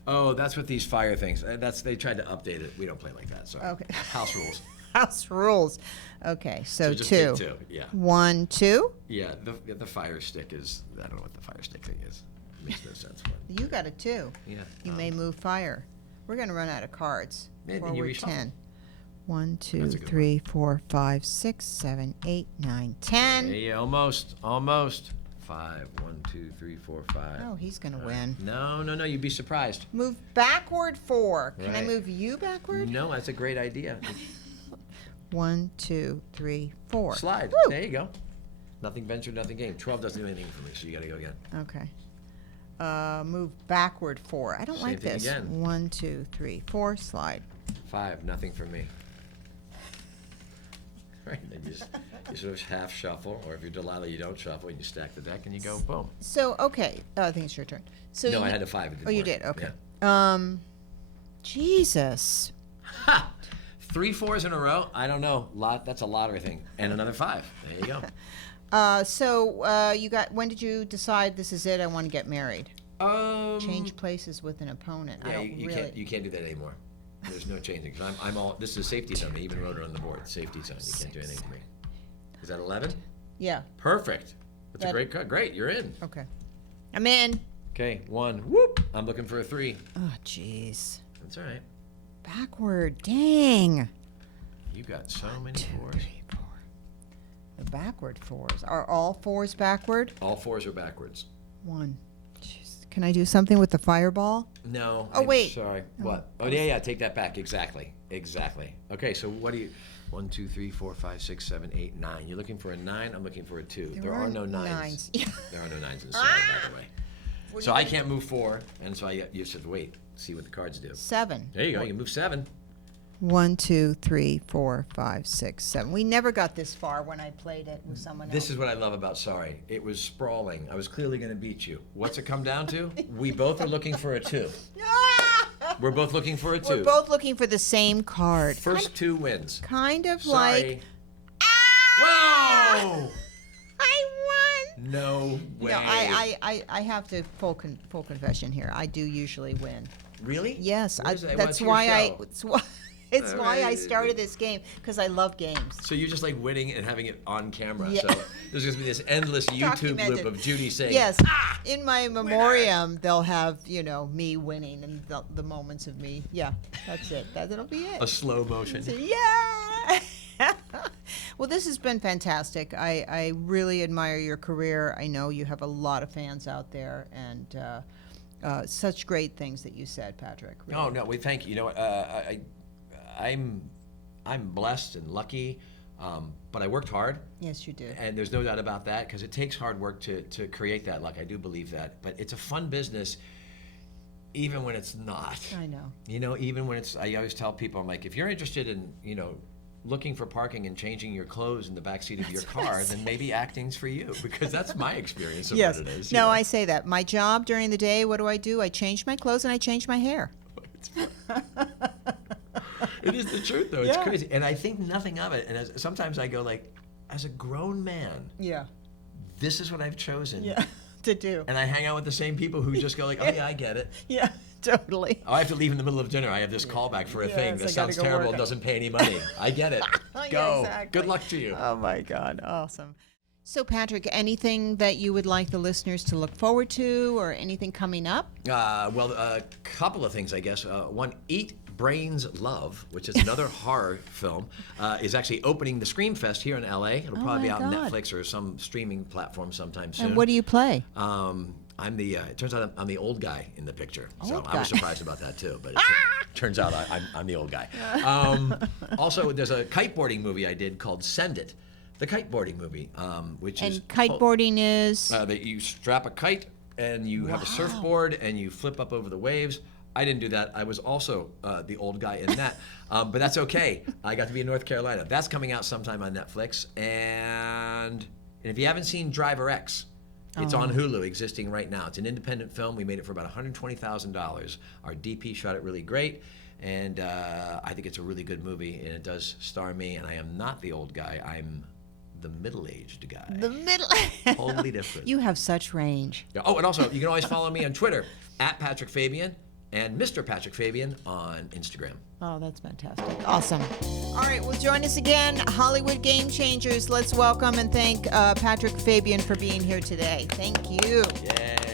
Oh, that's what these fire things. They tried to update it. We don't play like that. Sorry. Okay. House rules. House rules. Okay, so just two. take 2. Yeah. 1, 2. Yeah. The fire stick is. I don't know what the fire stick thing is. It makes no sense. But You got a 2. yeah. You may move fire. We're going to run out of cards. Maybe Forward you reshuffle. 10. 1, 2, That's a good 3, 4, 5, 6, 7, 8, 9, 10. Hey, almost. 5. 1, 2, 3, 4, 5. Oh, he's going to win. No. You'd be surprised. Move backward 4. Can I Right. move you backward? No, that's a great idea. 1, 2, 3, 4. Slide. Woo! There you go. Nothing ventured, nothing gained. 12 doesn't do anything for me, so you got to go again. Okay. Move backward 4. I don't Same like thing this. again. 1, 2, 3, 4. Slide. 5, nothing for me. Right, then you sort of half shuffle, or if you're Delilah, you don't shuffle, and you stack the deck, and you go boom. So, okay. I think it's your turn. So No, I had a 5. It didn't Oh, you work. did? Okay. Yeah. Jesus. Ha! 3 4s in a row. I don't know. That's a lottery thing. And another 5. There you go. So you got. When did you decide this is it? I want to get married. Change places with an opponent. I Yeah, don't you really. can't do that anymore. There's no changing. Cause I'm all. This is a safety zone. They even wrote it on the board. Safety zone. You can't do anything to me. Is that 11? Yeah. Perfect. That's a That- great cut. Great, you're in. Okay. I'm in. Okay, 1. Whoop. I'm looking for a 3. Oh, jeez. That's all right. Backward. Dang. You got so many 2, 4s. 3, 4. The backward 4s. Are all 4s backward? All 4s are backwards. 1. Jeez. Can I do something with the fireball? No. Oh, I'm wait. Sorry. What? Oh, yeah. Take that back. Exactly. Okay, so what do you? 1, 2, 3, 4, 5, 6, 7, 8, 9. You're looking for a 9. I'm looking for a 2. There are no 9s. There are no 9s in the center, by the way. So I can't move 4, and so you just have to wait, see what the cards do. 7. There you go. You can move 7. 1, 2, 3, 4, 5, 6, 7. We never got this far when I played it with someone else. This is what I love about Sorry. It was sprawling. I was clearly going to beat you. What's it come down to? We both are looking for a 2. We're both looking for a 2. We're both looking for the same card. First 2 wins. Kind of Sorry. like. Whoa! I won. No way. No, I have to full confession here. I do usually win. Really? Yes, What's that's your why show? it's All why I right. started this game because I love games. So you're just like winning and having it on camera. Yeah. So there's going to be this endless YouTube Documented. loop of Judy saying, Yes, "Ah!" in my memoriam they'll have me winning and the moments of me. Yeah, that's it. That'll be it. A slow motion. Yeah. Well, this has been fantastic. I really admire your career. I know you have a lot of fans out there, and such great things that you said, Patrick. Really. Oh no, we thank you. You know what? I'm blessed and lucky, but I worked hard, Yes, you did. and there's no doubt about that because it takes hard work to create that luck. I do believe that, but it's a fun business, even when it's not. I know. Even when it's. I always tell people, I'm like, if you're interested in looking for parking and changing your clothes in the backseat of your car, then maybe acting's for you, because that's my experience of Yes. what it is. No, I say that. My job during the day, what do? I change my clothes and I change my hair. It is the truth, though. It's Yeah. crazy. And I think nothing of it. And sometimes I go like, as a grown man, Yeah. this is what I've chosen. Yeah. To do. And I hang out with the same people who just go like, oh yeah, I get it. Yeah. Totally. Oh, I have to leave in the middle of dinner. I have this callback for a thing Yes, I that gotta sounds go terrible work and on- doesn't pay any money. I get it. Yeah, Go. exactly. Good luck to you. Oh my God, awesome. So Patrick, anything that you would like the listeners to look forward to, or anything coming up? Well, a couple of things, I guess. One, Eat Brains Love, which is another horror film, is actually opening the Scream Fest here in LA. It'll probably be my out on God. Netflix or some streaming platform sometime soon. And what do you play? It turns out I'm the old guy in the picture. So Old I was guy. surprised about that too, but it turns out I'm the old guy. Also, there's a kiteboarding movie I did called Send It, the kiteboarding movie, which And is kiteboarding is? that you strap a kite and you have a surfboard and you flip up over the waves. I didn't do that. I was also the old guy in that, but that's okay. I got to be in North Carolina. That's coming out sometime on Netflix. And if you haven't seen Driver X, it's on Hulu, existing right now. It's an independent film. We made it for about $120,000. Our DP shot it really great, and I think it's a really good movie, and it does star me, and I am not the old guy. I'm the middle-aged guy. The middle. Totally different. You have such range. Yeah. Oh, and also, you can always follow me on Twitter, @Patrick Fabian, and Mr. Patrick Fabian on Instagram. Oh, that's fantastic. Awesome. All right, well, join us again, Hollywood Game Changers. Let's welcome and thank Patrick Fabian for being here today. Thank you. Yay.